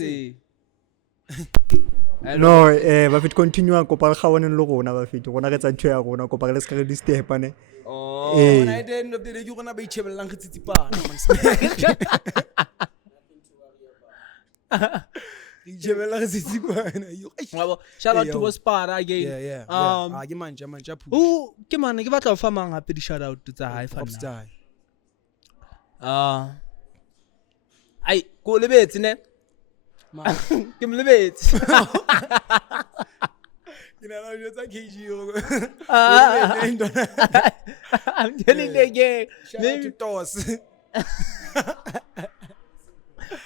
No, ba fit continue ko pa ga wona le gona ba fit gona re tsa ntho ya gona ko pa le ska re di step ane na at the end of the day ke gona ba itshebellang re tsitsipana man itshebella re tsitsipana yo shout out to Spada again ke manja push ke mana ke batla o fa mang hape di shout out tsa high fan ai ko lebetse ne ke mlebetse Kinala jotsa KG I'm telling you again. Shout out to Toss.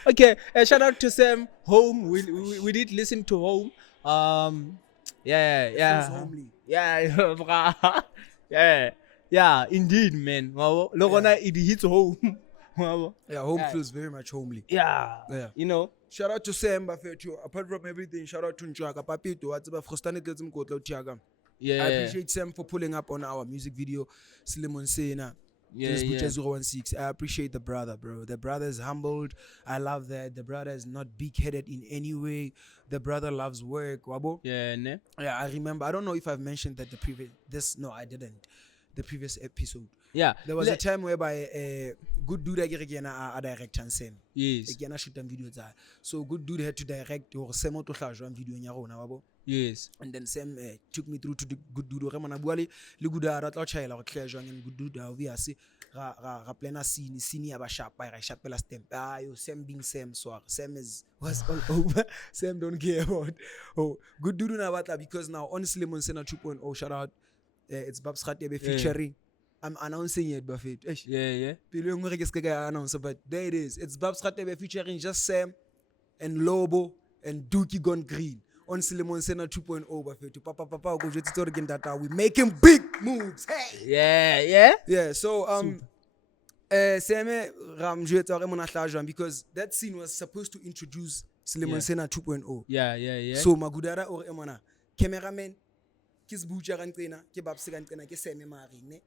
Okay, shout out to Sam. Home. We did listen to Home. Yeah. Yeah, indeed, man. Logona it hits home. Yeah, home feels very much homely. Yeah. You know. Shout out to Sam Buffett. Apart from everything, shout out to Nchaka Papito. What's about Frostane Telzim Kotlo Tiaga. Yeah. I appreciate Sam for pulling up on our music video. Slimon Sena. Yeah. 016. I appreciate the brother, bro. The brother is humbled. I love that. The brother is not big-headed in any way. The brother loves work. Wabo. Yeah, ne? Yeah, I remember. I don't know if I've mentioned that no, I didn't. The previous episode. Yeah. There was a time whereby a good dude a direct and Sam. Yes. Again, shoot them videos. So good dude had to direct or Sam to charge one video in your own. Yes. And then Sam took me through to the good dude. Remana buali le good at la child or clear and good dude. We are see ra plena scene aba sharp by sharp la stamp. You Sam being Sam so Sam was all over. Sam don't care about. Oh, good dude na bata because now honestly Monsena 2.0 shout out. It's Babs Radebe featuring. I'm announcing it, Buffett. Yeah. But there it is. It's Babs Radebe featuring just Sam and Lobo and Dookie Gone Green on Silemon Sena 2.0, Buffett. Papa, we making big moves. Hey. Yeah. So Sam because that scene was supposed to introduce Silemon Sena 2.0. Yeah. So Magudara or Emana cameraman. Kis buja gantrena ke babse gantrena ke seme marine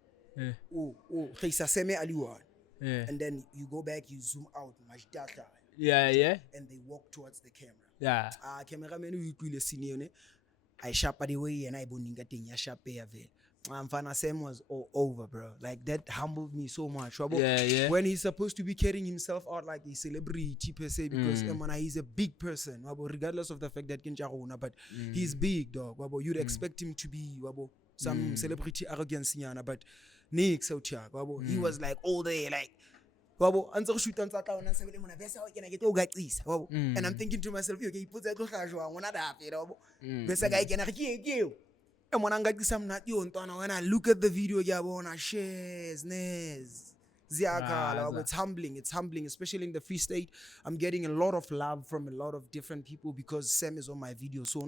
khisa seme aliwan and then you go back, you zoom out much data and they walk towards the camera cameraman o ikwile scene yone I sharp the way and I boninga thing ya sharp ya vel Mfana Sam was all over, bro. Like that humbled me so much. When he's supposed to be carrying himself out like a celebrity per se, because he's a big person, regardless of the fact that but he's big, dog. You'd expect him to be some celebrity arrogance, but Nick out here, he was like all day, like. And I'm thinking to myself, okay, he puts that and when I look at the video, shares, Ziyakhala, it's humbling, especially in the Free State. I'm getting a lot of love from a lot of different people because Sam is on my video. So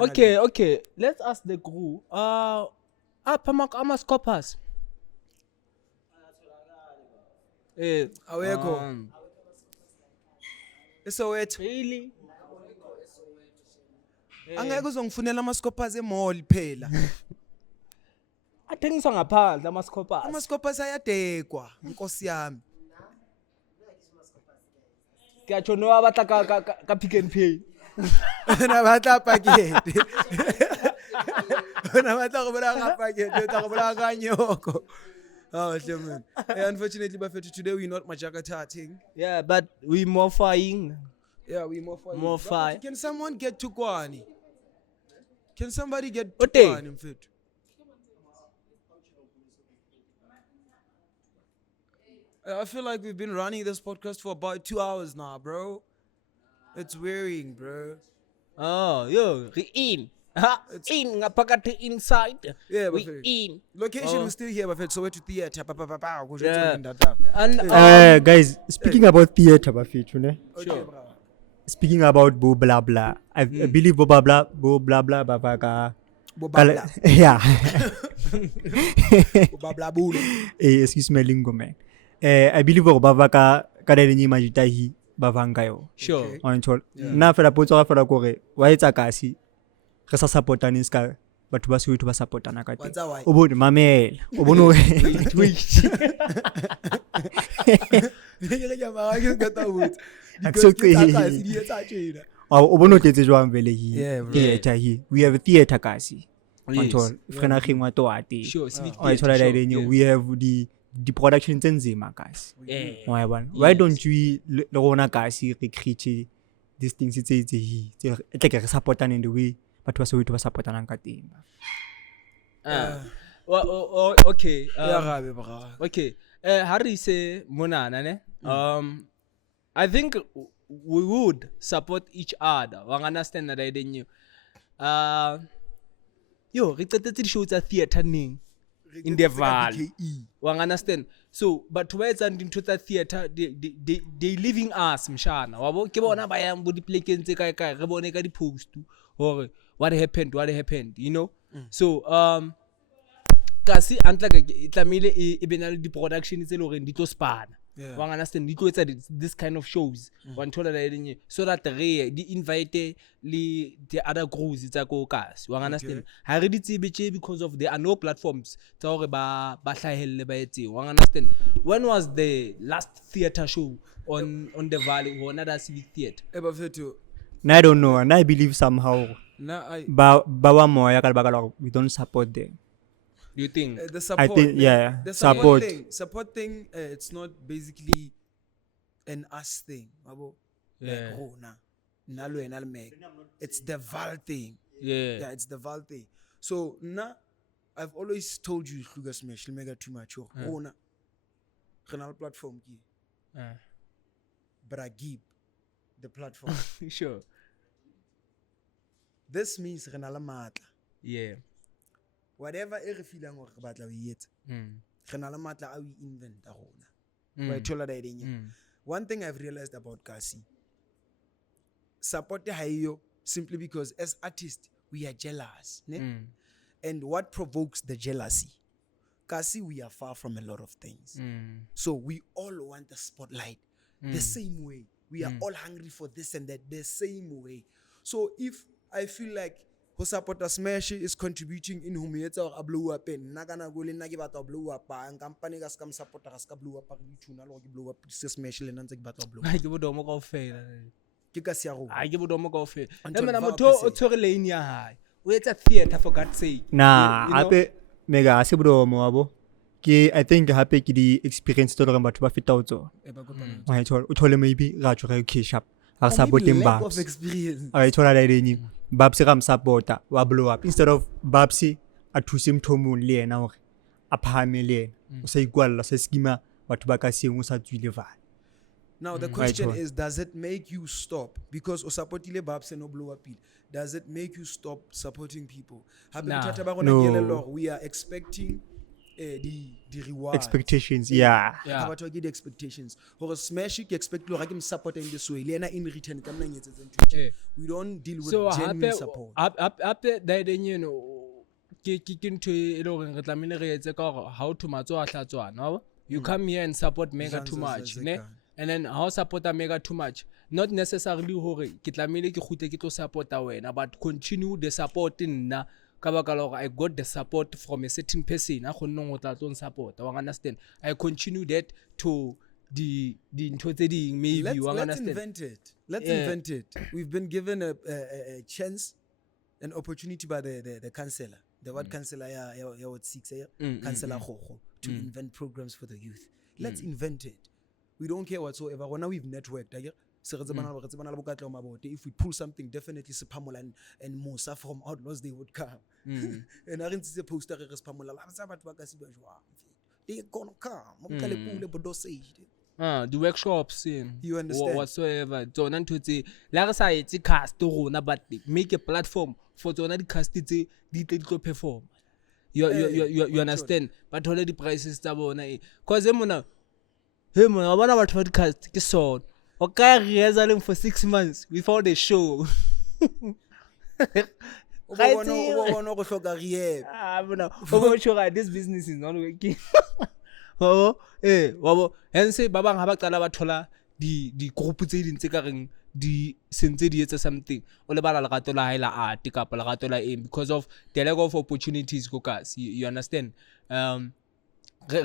Okay. Let's ask the crew. Amaskopas. Awekho. Soweto. Really? Angeke uzongifunela amaskopas emall phela. Athengiswa ngaphandle amaskopas. Amaskopas ayadekwa, Nkosi yami. Kacho no abatla ka Pick n Pay. Na batla packet. Na batla go bula packet, batla go bula ka nyoko. Oh, man. Unfortunately, but today we're not Majakata thing. Yeah, but we more flying. Yeah, we more flying. More fly. Can someone get to Kwani? Can somebody get to Ote. Kwani, mfethu? I feel like we've been running this podcast for about 2 hours now, bro. It's wearying, bro. Oh, yo, we in. In ngapakati inside. Yeah, we but in. location is still here, but Soweto Theatre. Yeah. And Guys, speaking about theatre, Bafetu, ne? Sure. Speaking about Bo Blah Blah, I believe Bo Blah Blah, Bavaka. Bobabla. Yeah. Bobabla bulo. Excuse me, lingo man. I believe Bavaka Kadeni Majitahi Bavangayo. sure. On told. Na fela potso fela kore wa etsa kasi re sa supportana ska batho ba Soweto ba supportana ka teng. O bone mamela. O bone Wait. o bone o tletse jwang vele hi Yeah, bro. theatre hi. We have a theatre kasi. On Yes. told. Frena khingwa to ate. Sure, civic I told theatre, that sure, we have the production nzima kasi. yeah. Why don't we le rona kasi re create these things tse hi tse ke re supportana in the way batho ba Soweto ba supportana ka teng. Okay. Ya gabe bra. Okay. Harry say monana ne. I think we would support each other. Wang understand that I didn't you. Yo, re qetetse di show tsa theatre ning in the Vaal. Wang understand. So, but to where into the theatre, they leaving us mshana. Wabo ke bona ba yang bo di plekeng tse kae kae re bone ka di post or what happened, you know? So, kasi antla ka tlamile e benale di production tse le gore di tlo spana. Yeah. Wang understand di tlo etsa this kind of shows. Wan thola la edinye so that re di invite le the other crews tsa go kasi. Wang understand. Ha re di tsebe because of there are no platforms tsa gore ba hlahelle ba etse. Wang understand. When was the last theatre show on the Valley or another civic theatre? Bafethu. I don't know, and I believe somehow bawa moya ka lebaka la gore we don't support them. Do you think? The support. I think yeah, The support. support thing. It's not basically an us thing. Yeah. Like, oh, nah. It's the Vaal thing. Yeah. Yeah, it's the Vaal thing. So I've always told you, Mega2much, Mega2much. Oh, nah. Renal platform ki. But I give the platform. Sure. This means renala matla. Yeah. Whatever e re feelang gore re batla o etsa. Renala matla a o inventa rona. Wa thola da edeng. One thing I've realized about Kasi, support hayo simply because as artists we are jealous, ne? And what provokes the jealousy? Kasi, we are far from a lot of things. So we all want the spotlight the same way. We are all hungry for this and that the same way. So if I feel like who support a smash is contributing in whom yetsa or blow up in nagana go le nna ke batla blow up and company ka ska support ka ska blow up ka dituna le go blow up se smash le nna ntse ke batla blow up Ke bodomo kaofela. ke ka sia go Ke bodomo kaofela. Until Nna Vaal motho o per se. tshwere lane ya hae. O etsa theatre for God's sake. Nah, You know? ape mega ase bodomo wabo. I think happy ki di experience to le batho ba feta o tsona. Wa ithola o thole maybe ra tshwere cash up. Ga supporting lack Babs. of experience. I told her that Babs ram supporter wa blow up instead of Babs a thuse mthomong le yena hore a phame le yena o sa ikwalla se skima batho ba ka seng o sa tswile Vaal. Now the question Right. is, does it make you stop because o supportile Babs and no blow up it? Does it make you stop supporting people? Hape Nah. bothata ba rona No. ke elello hore we are expecting the rewards. Expectations, yeah. How about the expectations? Or smash you expect to him support in this way. Lena in return, we don't deal with genuine support. Up then you know, kicking to how to matzo no? You come here and support Mega2much, and then how support Mega2much. Not necessarily hore ke tlamile ke khute ke tlo supporta wena, but continue the support nna ka baka la I got the support from a certain person a khonne go tla tlo support. I understand. I continue that to the ntho tse ding maybe let's understand. Invent it. We've been given a chance, an opportunity by the councillor, the ward councillor ya what 6 councillor Khokho, to invent programs for the youth. Let's invent it. We don't care whatsoever. Now we've networked. If we pull something, definitely Sipamola and Musa from Outlaws, they would come. And I didn't see a poster. They're gonna come. The workshops, you understand? Whatsoever. Don't to say, like I say, it's a cast to but make a platform for the cast to perform. You understand? But all the prices are because him I want about podcast so okay rehearsing for 6 months before the show. This business is not working. Hence babang ha ba qala ba thola di group tse ding tse ka reng di sentse di etsa something o le bala le gato la haela art ka pa le gato la aim because of the lack of opportunities go guys. You understand? We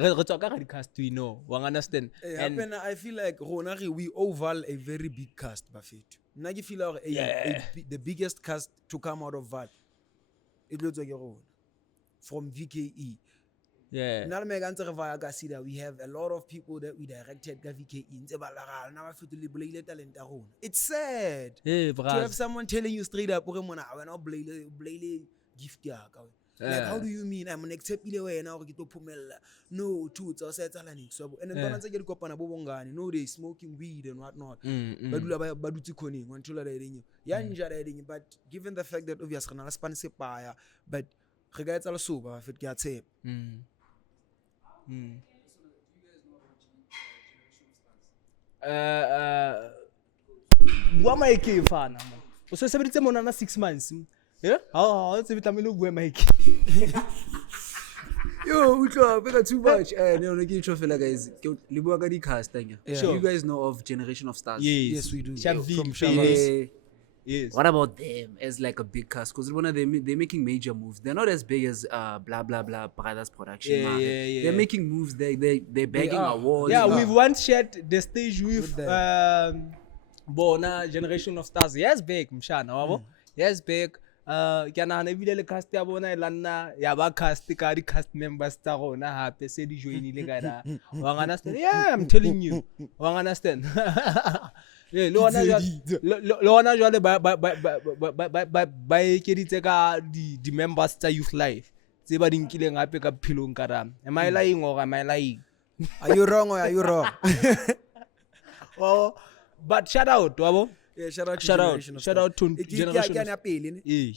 know, we understand. And I feel like we oval a very big cast, Buffett. Now you feel like the biggest cast to come out of Vaal. It looks like your own from VKE. Yeah. Now we have a lot of people that we directed VKE. It's sad to have someone telling you straight up, we're not gift. Like, how do you mean? I'm an accept way now get pumela. No, two it's outside so and then once I get up on a bobongani, no they smoking weed and whatnot. But given the fact that obviously not responsible buyer, but regards also if it gets it. What my key fan? So somebody monana 6 months. Yeah? How it's every time you look where my Yo, we too much. Guys, sure. You guys know of Generation of Stars? Yes, we do. From Yes. What about them as like a big cast? Because they're making major moves. They're not as big as blah blah blah brothers production. Yeah. They're making moves. They're bagging awards. Yeah, we've once shared the stage with Bona Generation of Stars. Yes, big Mshana. Yes, big. Kana na ebile le cast ya bona ilanna ya ba cast ka di cast members tsa rona hape se di joinile ka da wa understand. Yeah, I'm telling you wa understand. Yeah, lo ona jwale ba ekeditse ka di members tsa Youth Life tse ba dinkileng hape ka philong ka rama. Am I lying or am I lying? Are you wrong or are you wrong? Well, but shout out wabo. Yeah, shout out to Generation of Stars.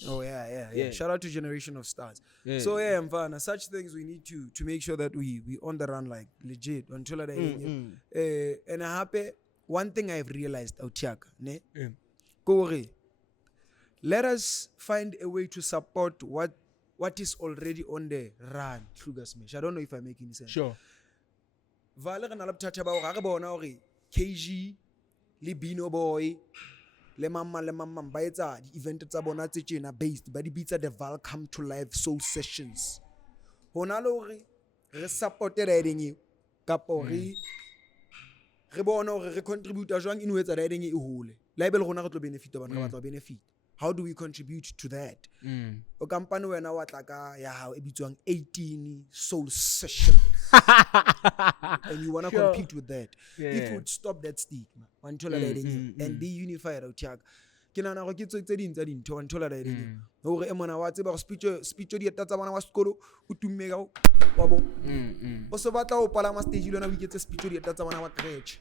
Oh yeah. Shout out to Generation of Stars. Yeah. So yeah, Mfana, such things we need to make sure that we on the run like legit until and I happy one thing I've realized Otiaka, ne? Let us find a way to support what is already on the run. I don't know if I'm making sense. Sure. Vaal re na le bothata ba hore ga bona hore KG le Bino Boy le mama ba etsa di event tsa bona tse tjena based ba di bitsa the Vaal Come to Life Soul Sessions. Hona le hore re support riding e kapo re bona hore re contribute jwang in ho etsa riding e hole. Label rona re tlo benefit ba batla benefit. How do we contribute to that? O kampane wena wa tla ka ya hao e bitswang 18 Soul Sessions. And you want to compete with that. If you would stop that stigma until and be unified out here. Kina na go ke tse ding tsa dintho until hore e mona wa tseba go speech di eta tsa bana wa sekolo o tummega wa bo o se batla o pala ma stage lona o iketse speech di eta tsa bana wa church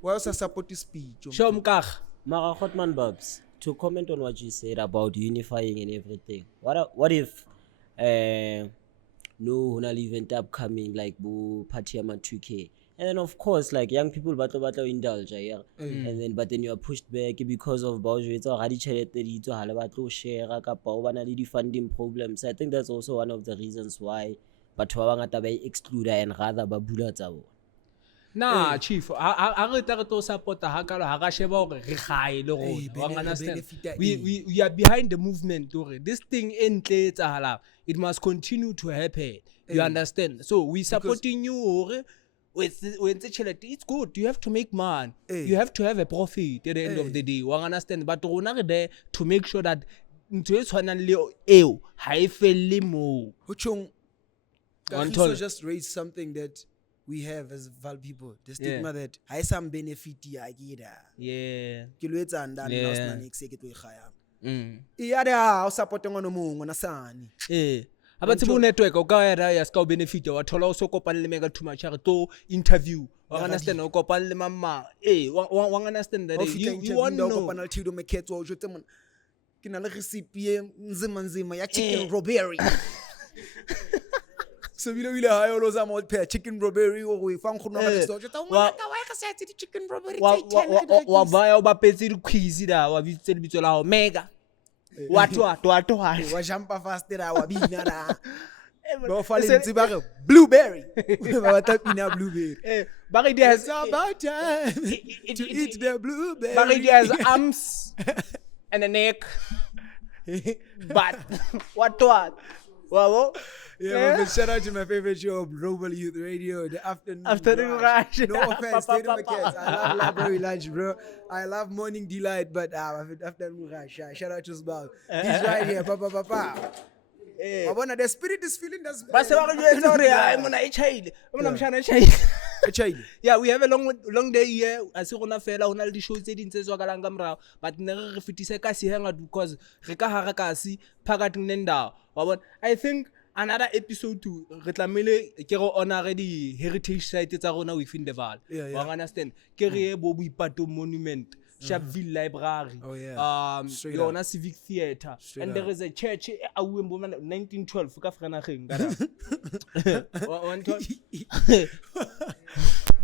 wa sa support speech show mkakha Mara Hotman Babs, to comment on what you said about unifying and everything. What if no, hona event upcoming like bo party ama 2K. And then of course, like young people batlo indulge, yeah. And then but then you are pushed back because of baujwetsa ga di chelete di tswa hala batlo share ka pa o bana le di funding problems. I think that's also one of the reasons why batho ba bangata ba exclude and rather ba bula tsa bona. Nah, chief, I re to support hakalo ha ga sheba hore re gae le rona. Understand? We are behind the movement. This thing entle etsahala. It must continue to happen. You understand? So we supporting you with the chelete. It's good. You have to make money. You have to have a profit at the end of the day. You understand? But rona re there to make sure that ntwe tshwanang le eo ha e felle mo. Huchong, Katleho just raised something that we have as Vaal people. The stigma that I some benefit ya gida. Yeah. Ke lo etsa nda nna sna next ke tlo igaya. Ya da o support ngwana mongwe na sane. Abatse bo network o ka ya ska o benefit wa thola o so kopana le Mega2much to interview. Wa understand o kopana le mama. Wa understand that you want to know kopana le Tido Meketso o jotse mona. Ke na le recipe nzima ya chicken robbery. So we don't really hire those old pair chicken robbery or we found who know the chicken robbery. Wa vaya ba petse di quiz da wa bitse lebitso la ho Mega. Wa jumpa faster wa bina da. Ba fale ntse ba re blueberry. Ba tapina blueberry. Ba re dia it's about time to eat the blueberry. Ba re dia arms and a neck. But what? Wow. Yeah, but shout out to my favorite show, Global Youth Radio, the Afternoon Rush. No offense, State of the Cats. I love Library Lunch, bro. I love Morning Delight, but Afternoon Rush. Shout out to Sbal. He's right here, papa. The spirit is feeling that's. Yeah, we have a long day here. As you gonna fella, on all the shows they didn't say so galangamra, but never refitise kasi hangout because reka harakasi pagat nenda. I think another episode to retlamele ke go honor the heritage site tsa rona within the Vaal. You understand? Ke re bo Buipato monument, Sharpeville library, yona civic theatre, and there is a church awu 1912 ka Franageng kana.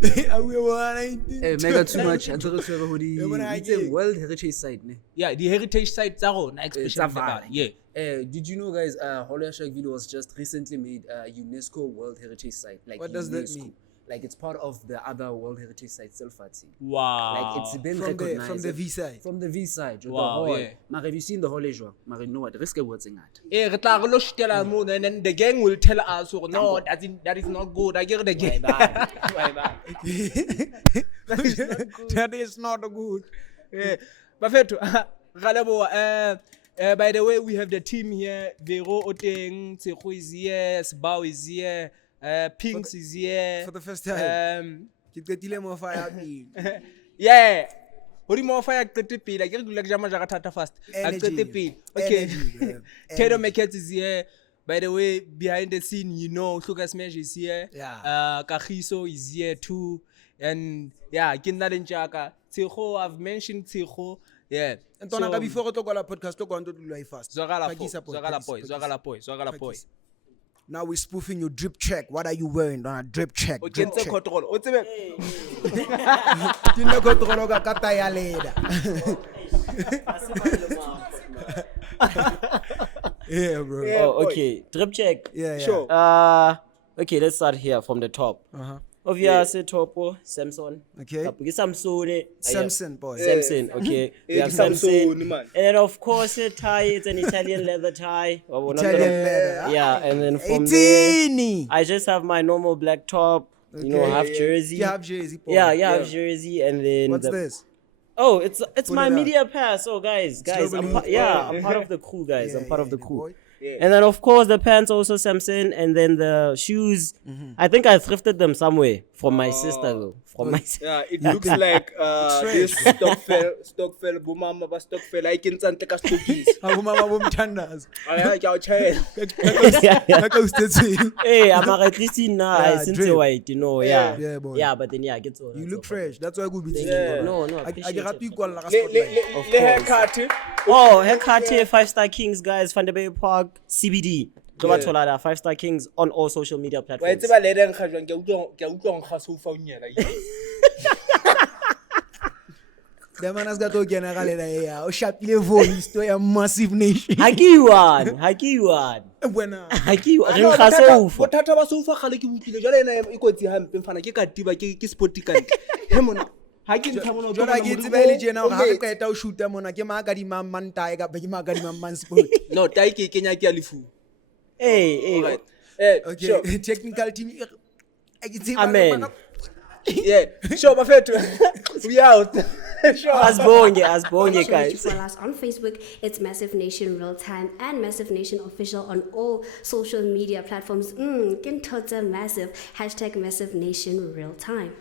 Mega2much and it's a World Heritage Site. Yeah, the heritage site tsa rona especially. Yeah. Did you know, guys, Hollywood was just recently made a UNESCO World Heritage Site. Like, what does that mean? Like, it's part of the other World Heritage Sites, Selfati. Wow. Like, it's been recognized. From the V side. From the V side. Wow, yeah. Have you seen the whole Asia? You know what? Risk what's in that. And then the gang will tell us, oh, no, that is not good. I get the gang. That is not good. Yeah. Buffet, by the way, we have the team here. Vero Oteng, Tsekho is here, Sbao is here, Pinks is here. For the first time. Yeah. What do you more fire? I get to like Jamajata fast. Energy. Okay. Chaddy Meket is here. By the way, behind the scene, you know, Lucas Mesh is here. Yeah. Kahiso is here too. And yeah, Kindarin Chaka. Tsekho, I've mentioned Tsekho. Yeah. And before we talk about podcast, talk on to do life fast. Zwagala boy. Now we're spoofing your drip check. What are you wearing on a drip check? Drip check. Yeah, bro. Yeah, oh, okay. Drip check. Yeah. Sure. Okay, let's start here from the top. Obviously, Topo, Samson. Okay. Samson, boy. Samson, okay. We have Samson. And then, of course, a tie. It's an Italian leather tie. Italian leather. Yeah, and then from there, I just have my normal black top. Okay. You know, half jersey. You have jersey, Paul. Yeah, half jersey, and then what's this? Oh, it's my media pass. Oh, guys, I'm part of the crew, guys. I'm part of the crew. Boy. Yeah. And then, of course, the pants also Samson, and then the shoes. I think I thrifted them somewhere from my sister, though. From my sister. Yeah, it looks like this stock fell. Bumama ba stock fell. I can send the custodies. Bumama bumtandas. I can't change. Hey, I'm at least in now. I since white, you know. Yeah, boy. Yeah, but then get so. You look fresh. That's why I go be. No, I appreciate it. The haircut. Oh, haircut 5-star Kings, guys. Vanderbijlpark CBD. tlo ba thola la 5-star kings on all social media wa platforms. itse ba le reng ga jwang ke utlwa nkga so founela The man has got to get a galera here. O shapile voice to a massive nation. Haki one. Buena. Haki re ga so ufa. bothata ba soufa gale ke butlile jwale ena e kotsi hampe mfana ke katiba ke sporty kante he mona ha ke ntsha mona Jona ke tsebe le jena ga re qeta o shoota mona ke ma ka di man tae ka ke ma ka di man sport. no tai ke kenya ke ya lefu Hey. Okay, sure. technical team. Amen. Yeah, sure, Bafethu. We out. Sure. Asbonge Make sure that you guys. follow us on Facebook. It's Massive Nation Real Time and Massive Nation Official on all social media platforms. Massive. #Massive Nation Real Time.